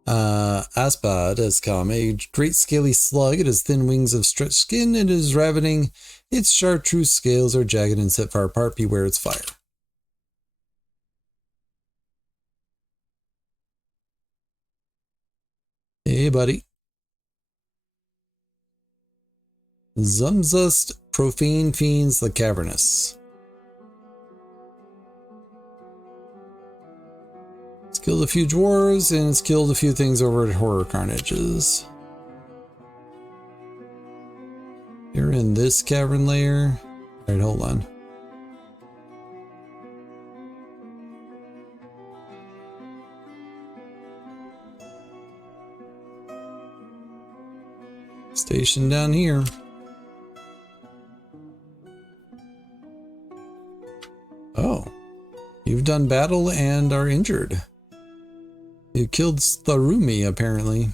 Aspad has come. A great scaly slug. It has thin wings of stretched skin and is ravening. Its chartreuse scales are jagged and set far apart. Beware its fire. Hey, buddy. Zumzust Profane Fiends the Cavernous. It's killed a few dwarves and it's killed a few things over at Horror Carnages. You're in this cavern layer. Alright, hold on. Station down here. Oh, you've done battle and are injured. You killed Starumi, apparently.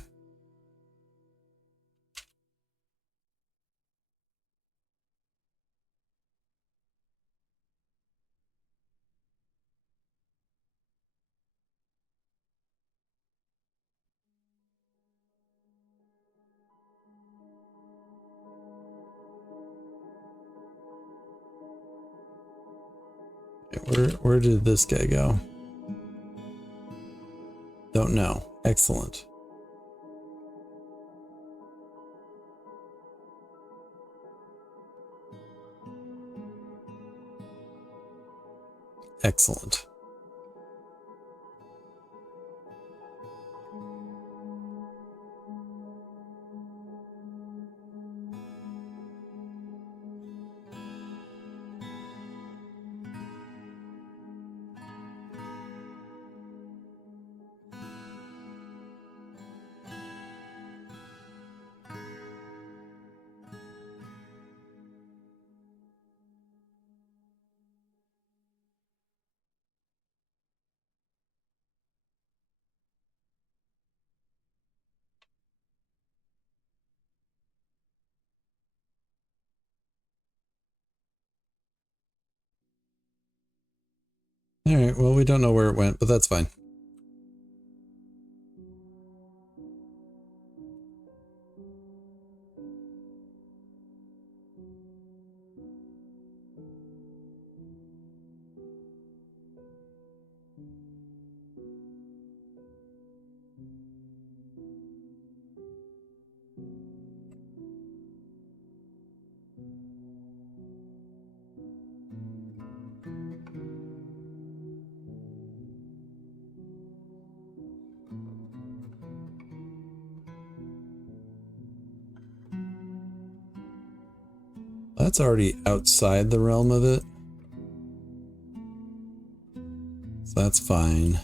Where did this guy go? Don't know. Excellent. Excellent. Alright, well, we don't know where it went, but that's fine. that's already outside the realm of it. So that's fine.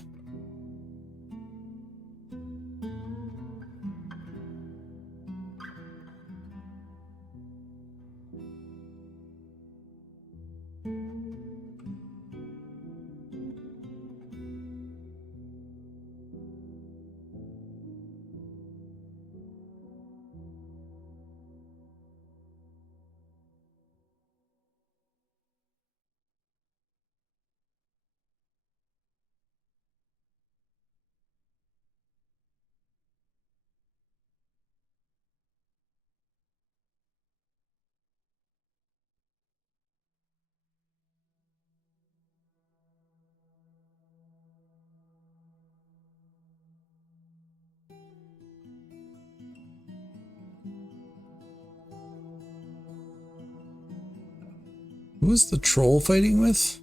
Who was the troll fighting with?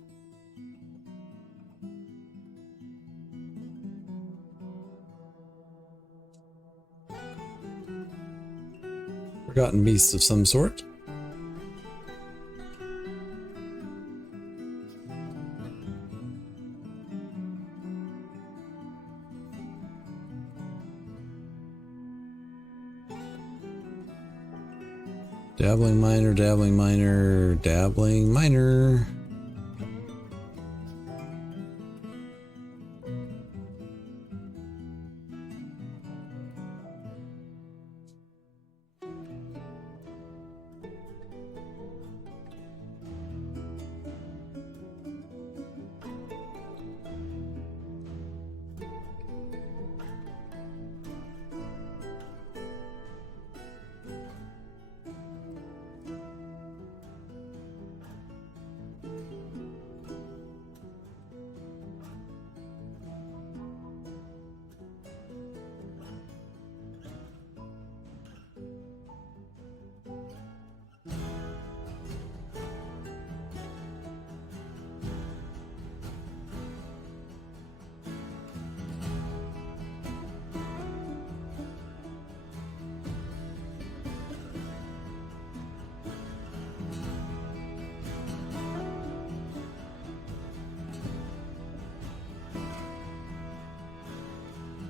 Forgotten beast of some sort. Dabbling miner, dabbling miner, dabbling miner.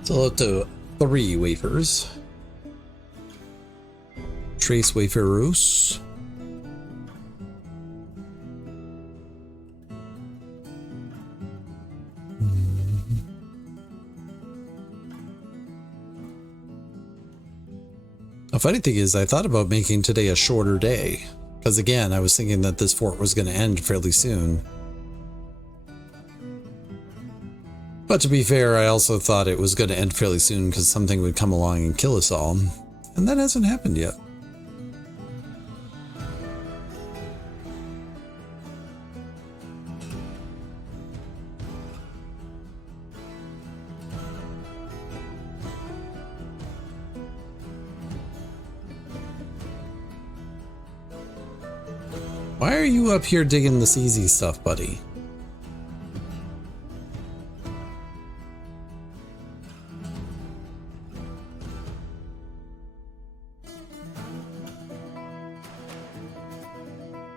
So up to 3 wafers. Trace waferos. The funny thing is, I thought about making today a shorter day. Because again, I was thinking that this fort was going to end fairly soon. But to be fair, I also thought it was going to end fairly soon because something would come along and kill us all. And that hasn't happened yet. Why are you up here digging this easy stuff, buddy?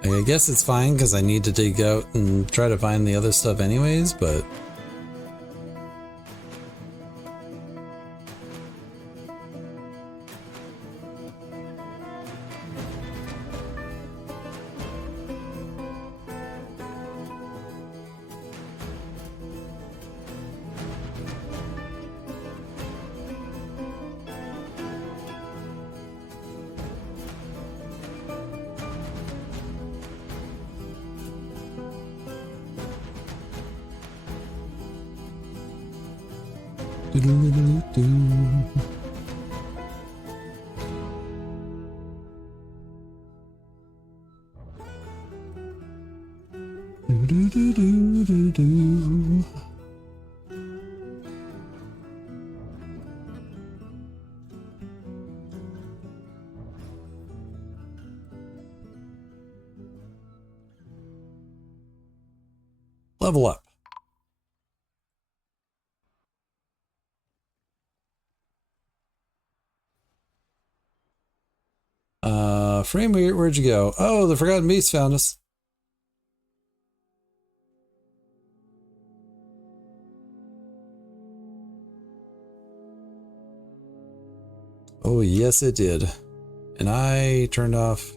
I guess it's fine because I need to dig out and try to find the other stuff anyways, but... Level up. frame rate, where'd you go? Oh, the Forgotten Beast found us. Oh, yes, it did. And I turned off.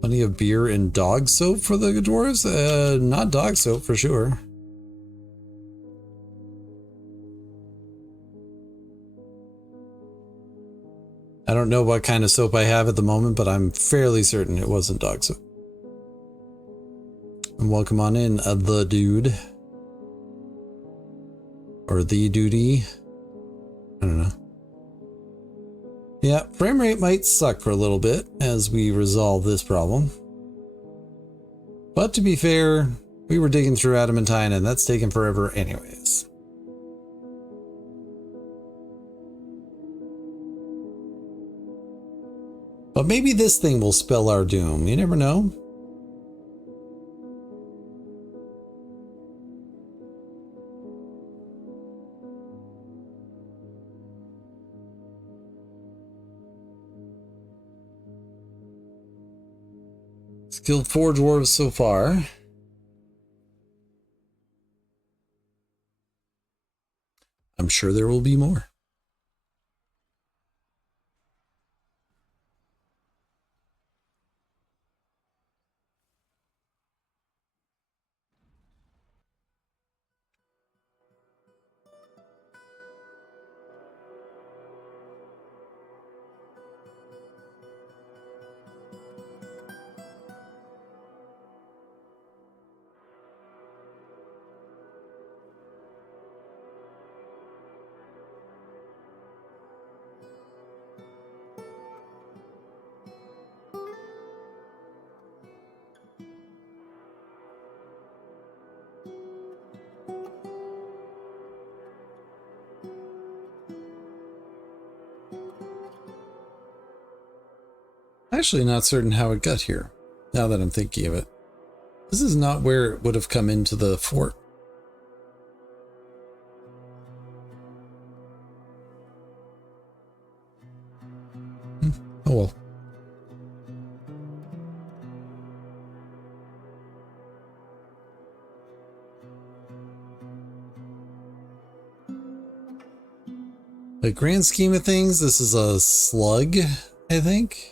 Plenty of beer and dog soap for the dwarves? Not dog soap for sure. I don't know what kind of soap I have at the moment, but I'm fairly certain it wasn't dog soap. And welcome on in, the dude. Or the duty. I don't know. Yeah, frame rate might suck for a little bit as we resolve this problem. But to be fair, we were digging through adamantine and that's taken forever anyways. But maybe this thing will spell our doom. You never know. Killed 4 dwarves so far. I'm sure there will be more. Actually not certain how it got here, now that I'm thinking of it. This is not where it would have come into the fort. Oh well. The grand scheme of things, this is a slug, I think.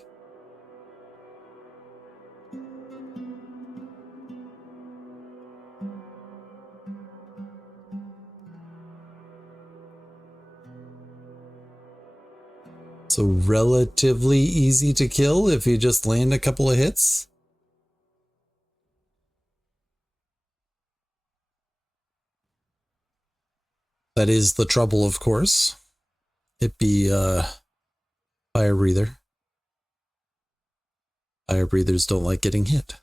So relatively easy to kill if you just land a couple of hits. That is the trouble, of course. It be fire breather. Fire breathers don't like getting hit.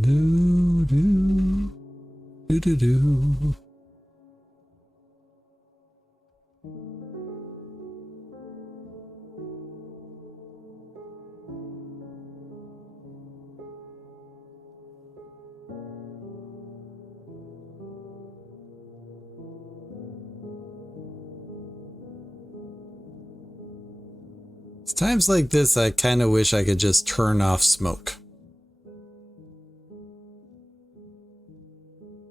Do do do do do. It's times like this I kind of wish I could just turn off smoke.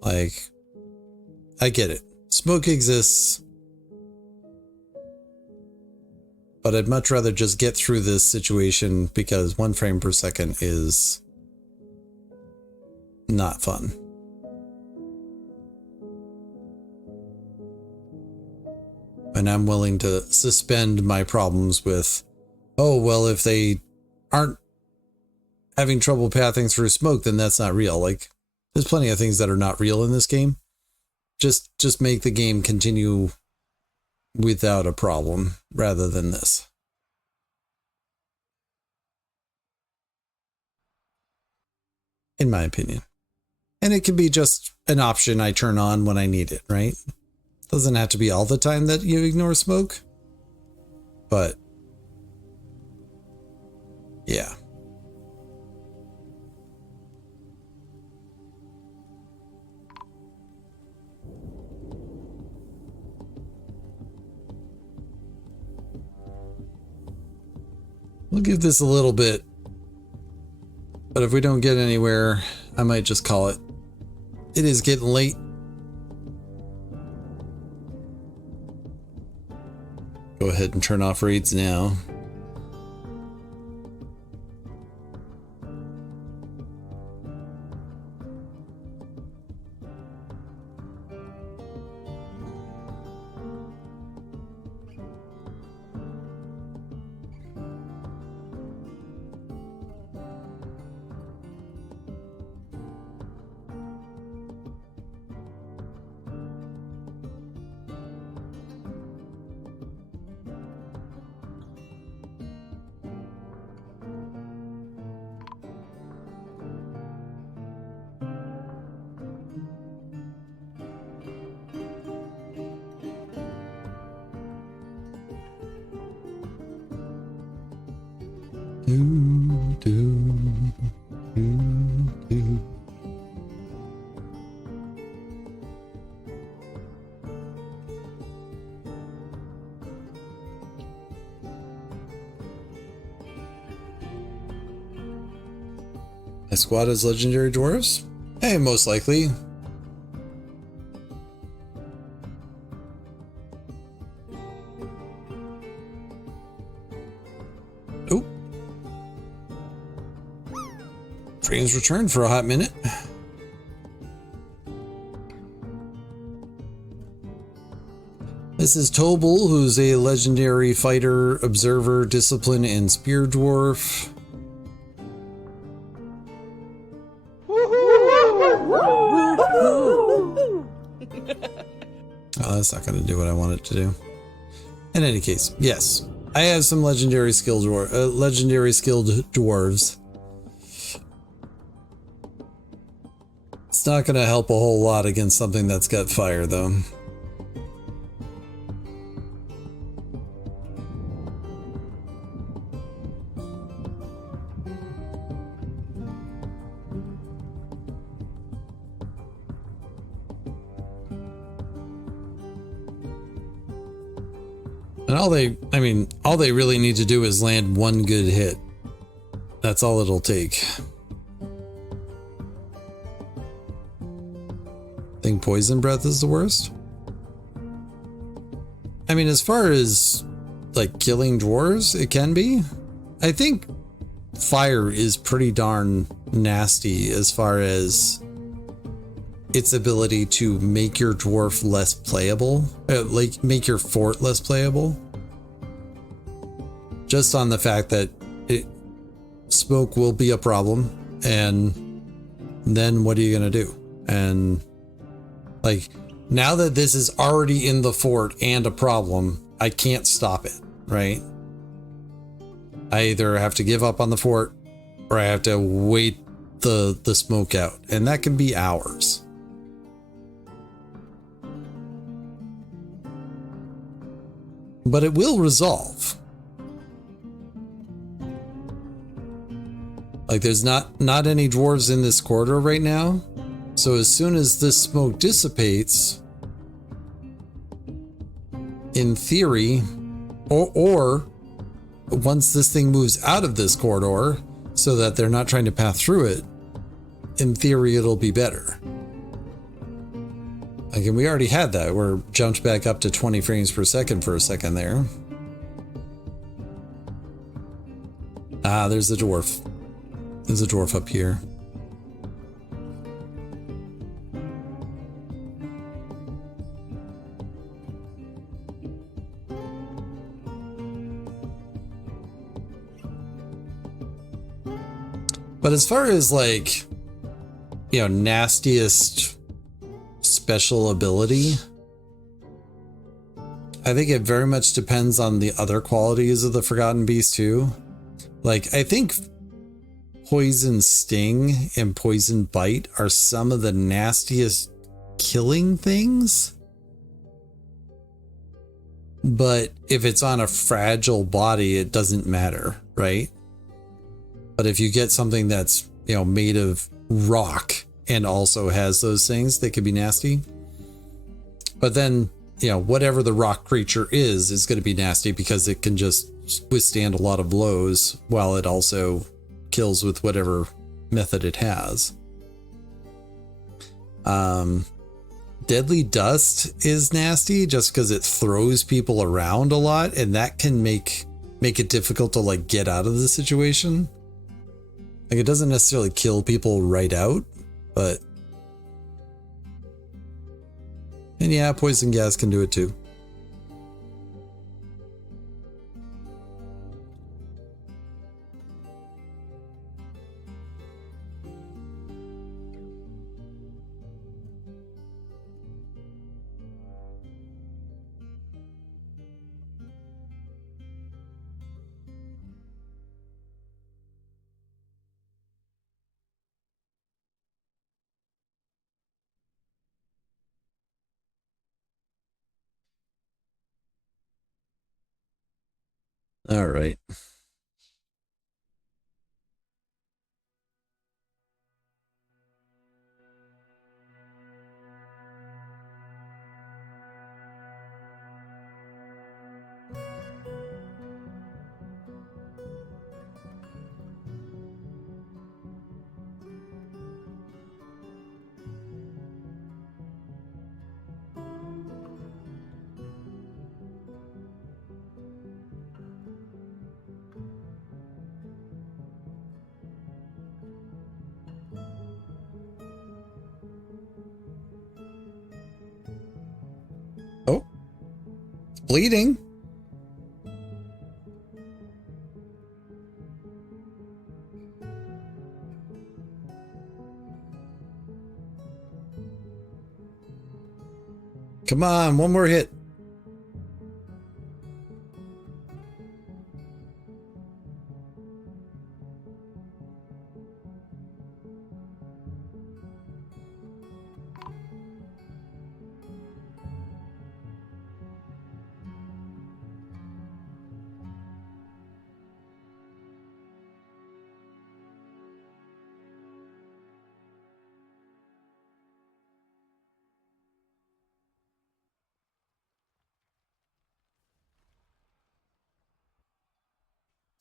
Like, I get it. Smoke exists. But I'd much rather just get through this situation because 1 frame per second is not fun. And I'm willing to suspend my problems with, oh, well, if they aren't having trouble pathing through smoke, then that's not real. Like, there's plenty of things that are not real in this game. Just make the game continue without a problem rather than this. In my opinion. And it can be just an option I turn on when I need it, right? Doesn't have to be all the time that you ignore smoke. But Yeah. We'll give this a little bit, but if we don't get anywhere, I might just call it. It is getting late. Go ahead and turn off raids now. A squad has legendary dwarves? Hey, most likely. Oh. Frames returned for a hot minute. This is Tobal, who's a legendary fighter, observer, discipline, and spear dwarf. Oh, that's not going to do what I want it to do. In any case, yes, I have some legendary skilled dwarves. It's not going to help a whole lot against something that's got fire, though. And all they really need to do is land one good hit. That's all it'll take. Think poison breath is the worst? I mean, as far as like killing dwarves, it can be. I think fire is pretty darn nasty as far as its ability to make your dwarf less playable, like make your fort less playable. Just on the fact that smoke will be a problem, and then what are you gonna do? And like, now that this is already in the fort and a problem, I can't stop it, right? I either have to give up on the fort or I have to wait the smoke out, and that can be hours. But it will resolve. Like, there's not any dwarves in this corridor right now. So as soon as this smoke dissipates, in theory, or once this thing moves out of this corridor so that they're not trying to pass through it, in theory, it'll be better. Like, and we already had that. We're jumped back up to 20 frames per second for a second there. Ah, there's a dwarf. There's a dwarf up here. But as far as like, you know, nastiest special ability, I think it very much depends on the other qualities of the Forgotten Beast too. Like, I think Poison Sting and Poison Bite are some of the nastiest killing things. But if it's on a fragile body, it doesn't matter, right? But if you get something that's, you know, made of rock and also has those things, they could be nasty. But then, you know, whatever the rock creature is going to be nasty because it can just withstand a lot of blows while it also kills with whatever method it has. Deadly dust is nasty just because it throws people around a lot, and that can make it difficult to like get out of the situation. Like, it doesn't necessarily kill people right out, but... And yeah, poison gas can do it too. All right. Oh, it's bleeding. Come on, one more hit.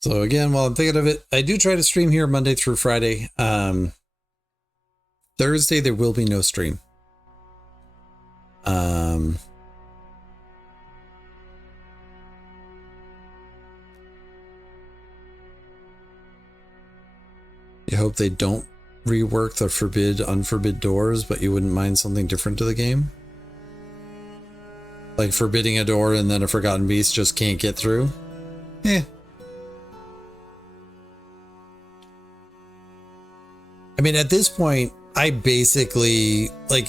So again, while I'm thinking of it, I do try to stream here Monday through Friday. Thursday, there will be no stream. I hope they don't rework the unforbid doors, but you wouldn't mind something different to the game. Like forbidding a door and then a forgotten beast just can't get through. Eh. I mean, at this point, I basically, like,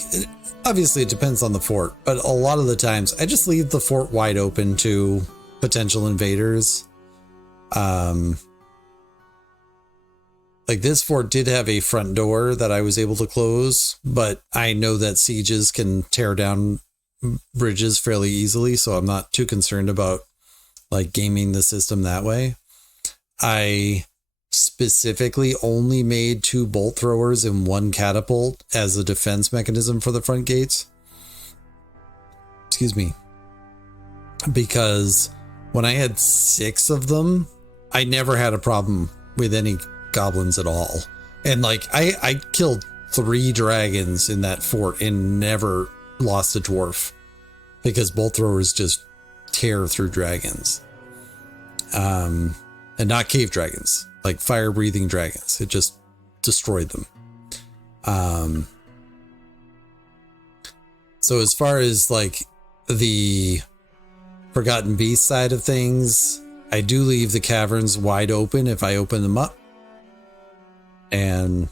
obviously it depends on the fort, but a lot of the times I just leave the fort wide open to potential invaders. Like, this fort did have a front door that I was able to close, but I know that sieges can tear down bridges fairly easily, so I'm not too concerned about, like, gaming the system that way. I specifically only made 2 bolt throwers and 1 catapult as a defense mechanism for the front gates. Excuse me. Because when I had 6 of them, I never had a problem with any goblins at all. And like, I killed 3 dragons in that fort and never lost a dwarf because bolt throwers just tear through dragons. And not cave dragons, like fire breathing dragons. It just destroyed them. So as far as like the Forgotten Beast side of things, I do leave the caverns wide open if I open them up. And,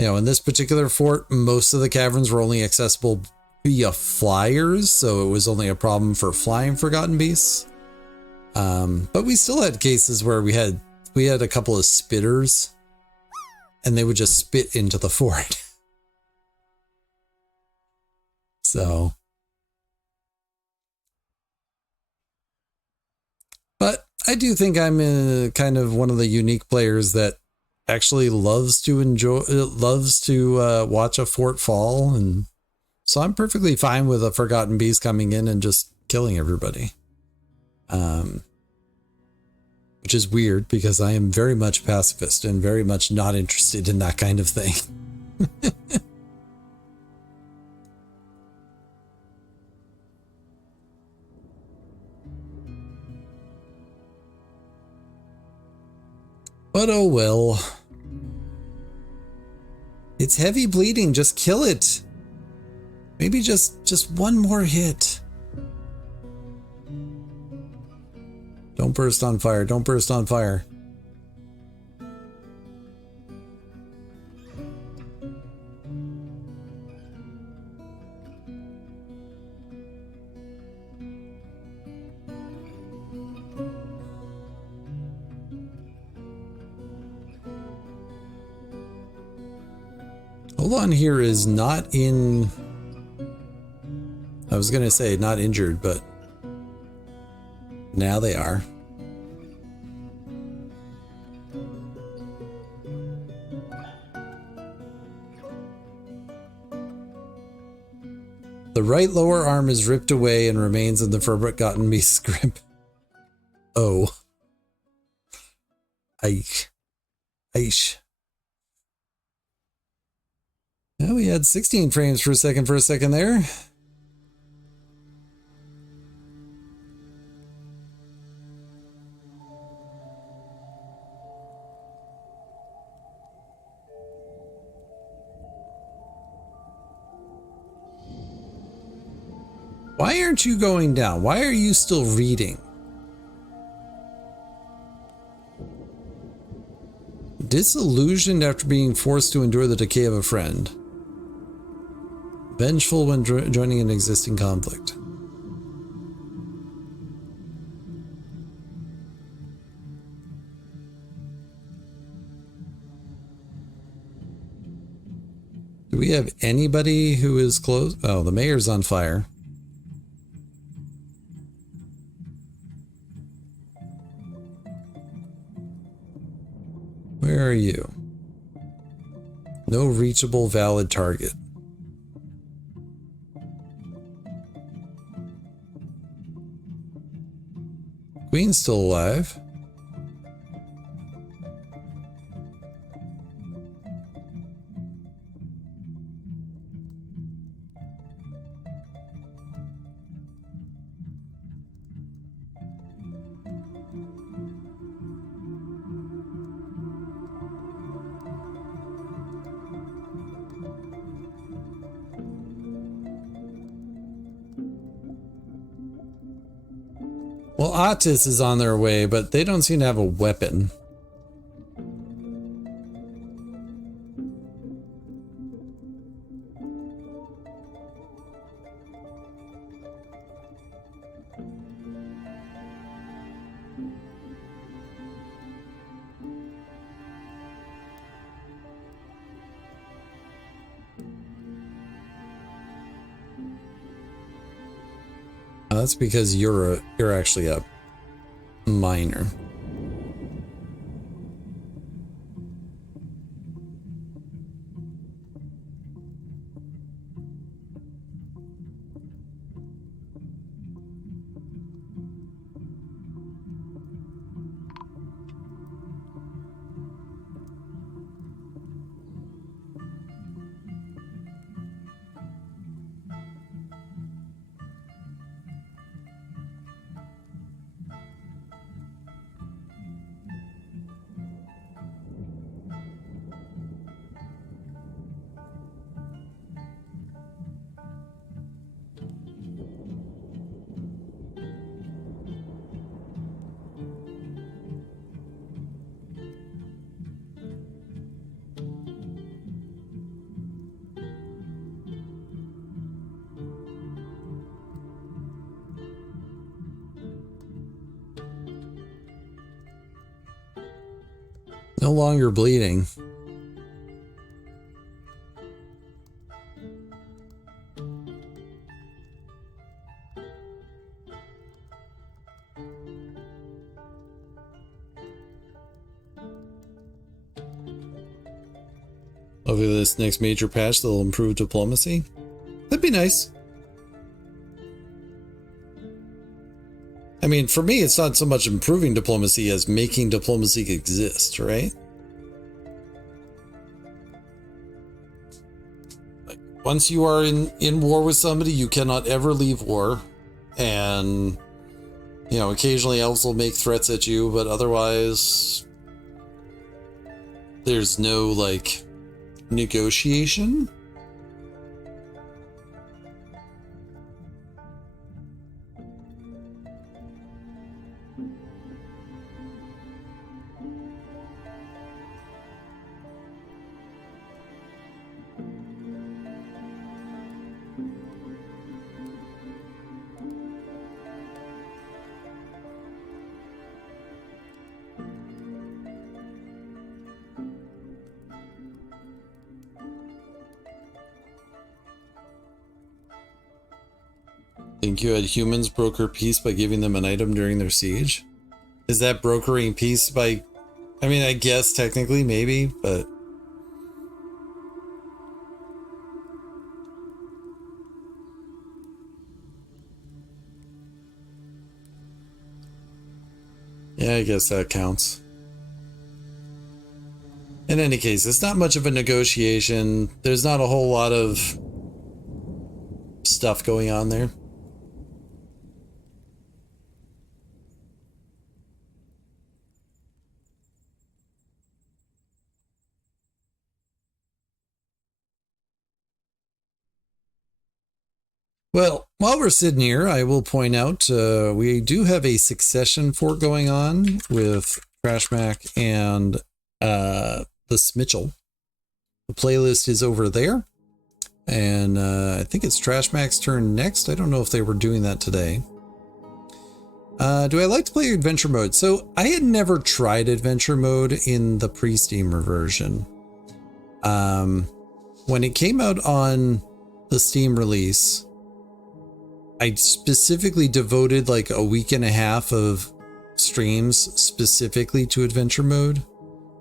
you know, in this particular fort, most of the caverns were only accessible via flyers, so it was only a problem for flying Forgotten Beasts. But we still had cases where we had a couple of spitters, and they would just spit into the fort. So, but I do think I'm kind of one of the unique players that actually loves to watch a fort fall, and so I'm perfectly fine with a Forgotten Beast coming in and just killing everybody. Which is weird because I am very much pacifist and very much not interested in that kind of thing. But oh well. It's heavy bleeding, just kill it. Maybe just one more hit. Don't burst on fire, don't burst on fire. Hold on here is not in... I was going to say not injured, but now they are. The right lower arm is ripped away and remains in the Forgotten Beast's grip. Oh. Aish. Well, we had 16 frames for a second there. Why aren't you going down? Why are you still reading? Disillusioned after being forced to endure the decay of a friend. Vengeful when joining an existing conflict. Do we have anybody who is close? Oh, the mayor's on fire. Where are you? No reachable valid target. Queen's still alive. Well, Otis is on their way, but they don't seem to have a weapon. That's because you're actually a minor. No longer bleeding. Over this next major patch, they'll improve diplomacy. That'd be nice. I mean, for me, it's not so much improving diplomacy as making diplomacy exist, right? Like, once you are in war with somebody, you cannot ever leave war. And, you know, occasionally elves will make threats at you, but otherwise, there's no, like, negotiation. Think you had humans broker peace by giving them an item during their siege? Is that brokering peace by... I mean, I guess technically, maybe, but... yeah, I guess that counts. In any case, it's not much of a negotiation. There's not a whole lot of stuff going on there. Well, while we're sitting here, I will point out we do have a succession fort going on with Trashmac and the Smitchell. The playlist is over there. And I think it's Trashmac's turn next. I don't know if they were doing that today. Do I like to play adventure mode? So I had never tried adventure mode in the pre-Steamer version. When it came out on the Steam release, I specifically devoted like a week and a half of streams specifically to adventure mode,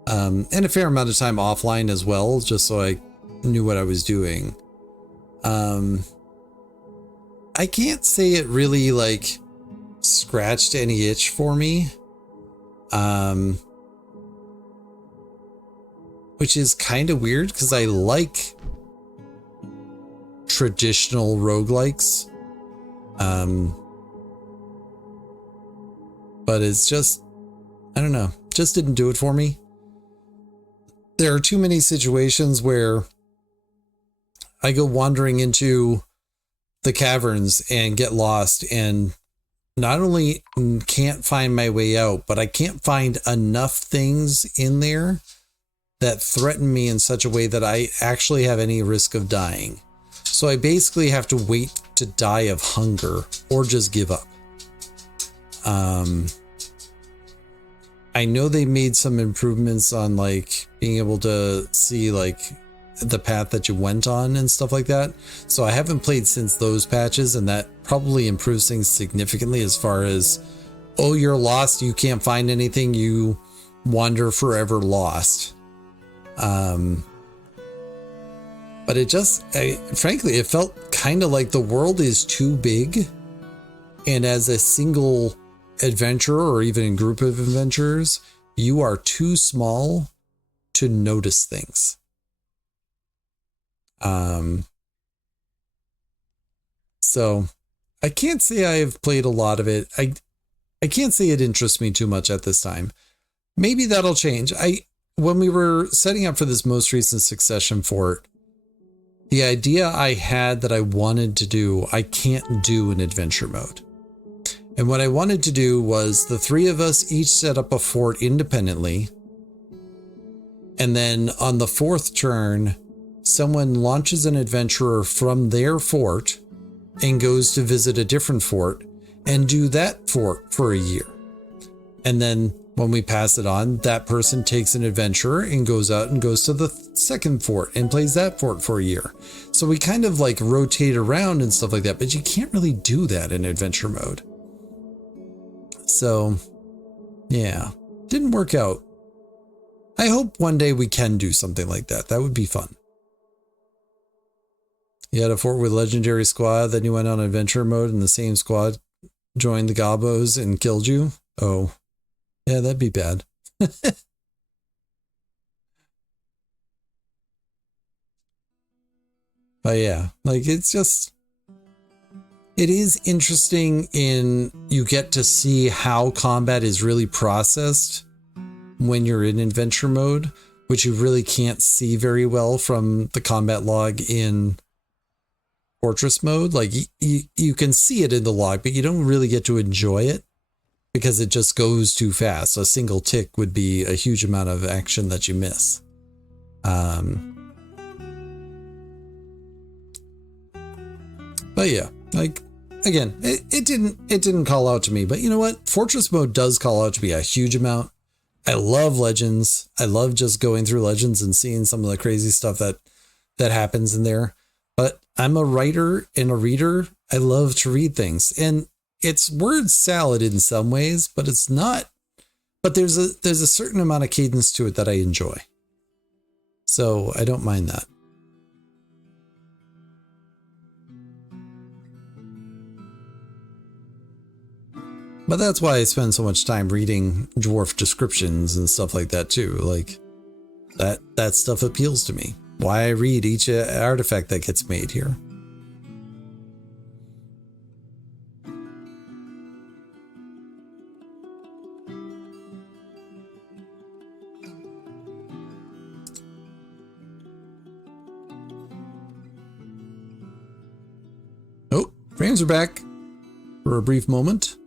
and a fair amount of time offline as well, just so I knew what I was doing. I can't say it really like scratched any itch for me, which is kind of weird because I like traditional roguelikes. But it's just, I don't know, just didn't do it for me. There are too many situations where I go wandering into the caverns and get lost and not only can't find my way out, but I can't find enough things in there that threaten me in such a way that I actually have any risk of dying. So I basically have to wait to die of hunger or just give up. I know they made some improvements on like being able to see like the path that you went on and stuff like that. So I haven't played since those patches, and that probably improves things significantly as far as, oh, you're lost, you can't find anything, you wander forever lost. But it just, frankly, it felt kind of like the world is too big, and as a single adventurer or even a group of adventurers, you are too small to notice things. So I can't say I've played a lot of it. I can't say it interests me too much at this time. Maybe that'll change. When we were setting up for this most recent succession fort, the idea I had that I wanted to do, I can't do in adventure mode. And what I wanted to do was the three of us each set up a fort independently. And then on the fourth turn, someone launches an adventurer from their fort and goes to visit a different fort and do that fort for a year. And then when we pass it on, that person takes an adventurer and goes out and goes to the second fort and plays that fort for a year. So we kind of like rotate around and stuff like that, but you can't really do that in adventure mode. So yeah, didn't work out. I hope one day we can do something like that. That would be fun. You had a fort with legendary squad, then you went on adventure mode and the same squad joined the gobos and killed you. Oh, yeah, that'd be bad. But yeah, like it's just, it is interesting in you get to see how combat is really processed when you're in adventure mode, which you really can't see very well from the combat log in fortress mode. Like you can see it in the log, but you don't really get to enjoy it because it just goes too fast. A single tick would be a huge amount of action that you miss. But yeah, like again, it didn't call out to me, but you know what? Fortress mode does call out to me a huge amount. I love Legends. I love just going through Legends and seeing some of the crazy stuff that happens in there. But I'm a writer and a reader. I love to read things, and it's word salad in some ways, but it's not. But there's a certain amount of cadence to it that I enjoy, so I don't mind that. But that's why I spend so much time reading dwarf descriptions and stuff like that too. Like that stuff appeals to me. Why I read each artifact that gets made here. Oh, frames are back for a brief moment.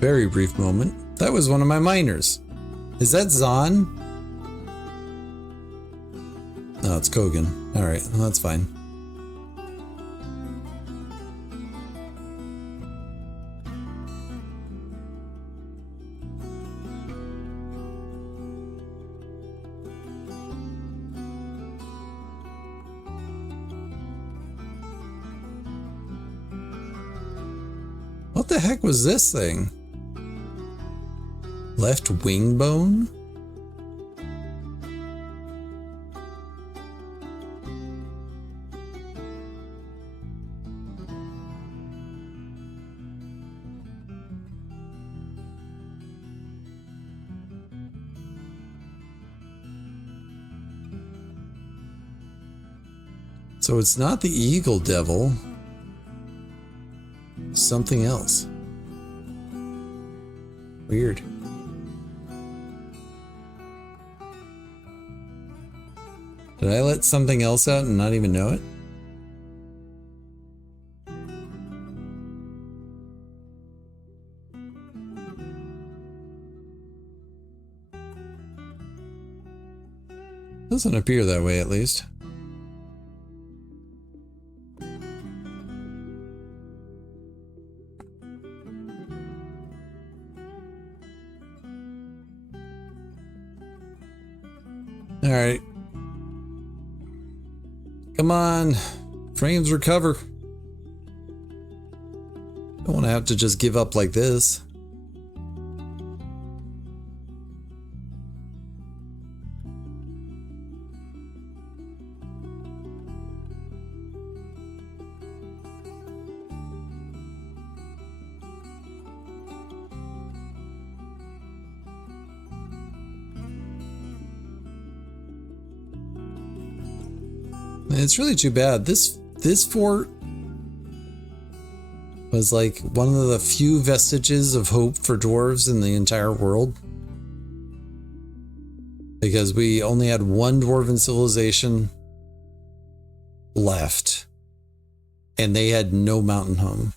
Very brief moment. That was one of my miners. Is that Zahn? No, it's Kogan. Alright, well, that's fine. What the heck was this thing? Left wing bone? So it's not the Eagle Devil. Something else. Weird. Did I let something else out and not even know it? Doesn't appear that way, at least. All right. Come on. Frames recover. Don't want to have to just give up like this. It's really too bad. This fort was like one of the few vestiges of hope for dwarves in the entire world. Because we only had one dwarven civilization left. And they had no mountain home.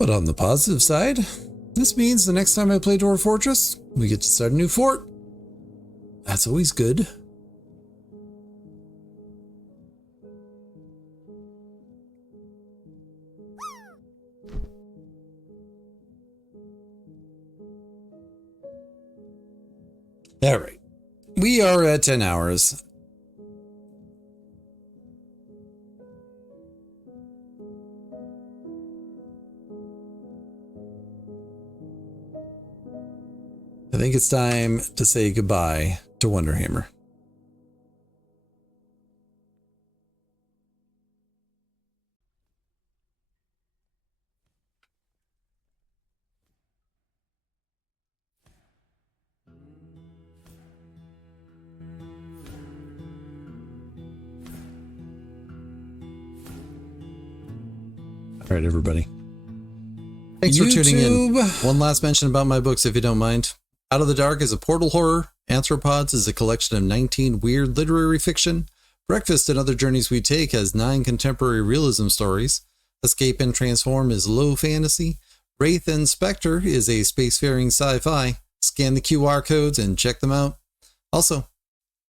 But on the positive side, this means the next time I play Dwarf Fortress, we get to start a new fort. That's always good. All right, we are at 10 hours. I think it's time to say goodbye to Wonderhammer. All right, everybody. Thanks for tuning in. One last mention about my books, if you don't mind. Out of the Dark is a portal horror. Anthropods is a collection of 19 weird literary fiction. Breakfast and Other Journeys We Take has 9 contemporary realism stories. Escape and Transform is low fantasy. Wraith and Spectre is a spacefaring sci-fi. Scan the QR codes and check them out. Also,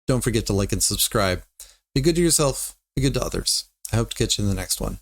don't forget to like and subscribe. Be good to yourself. Be good to others. I hope to catch you in the next one.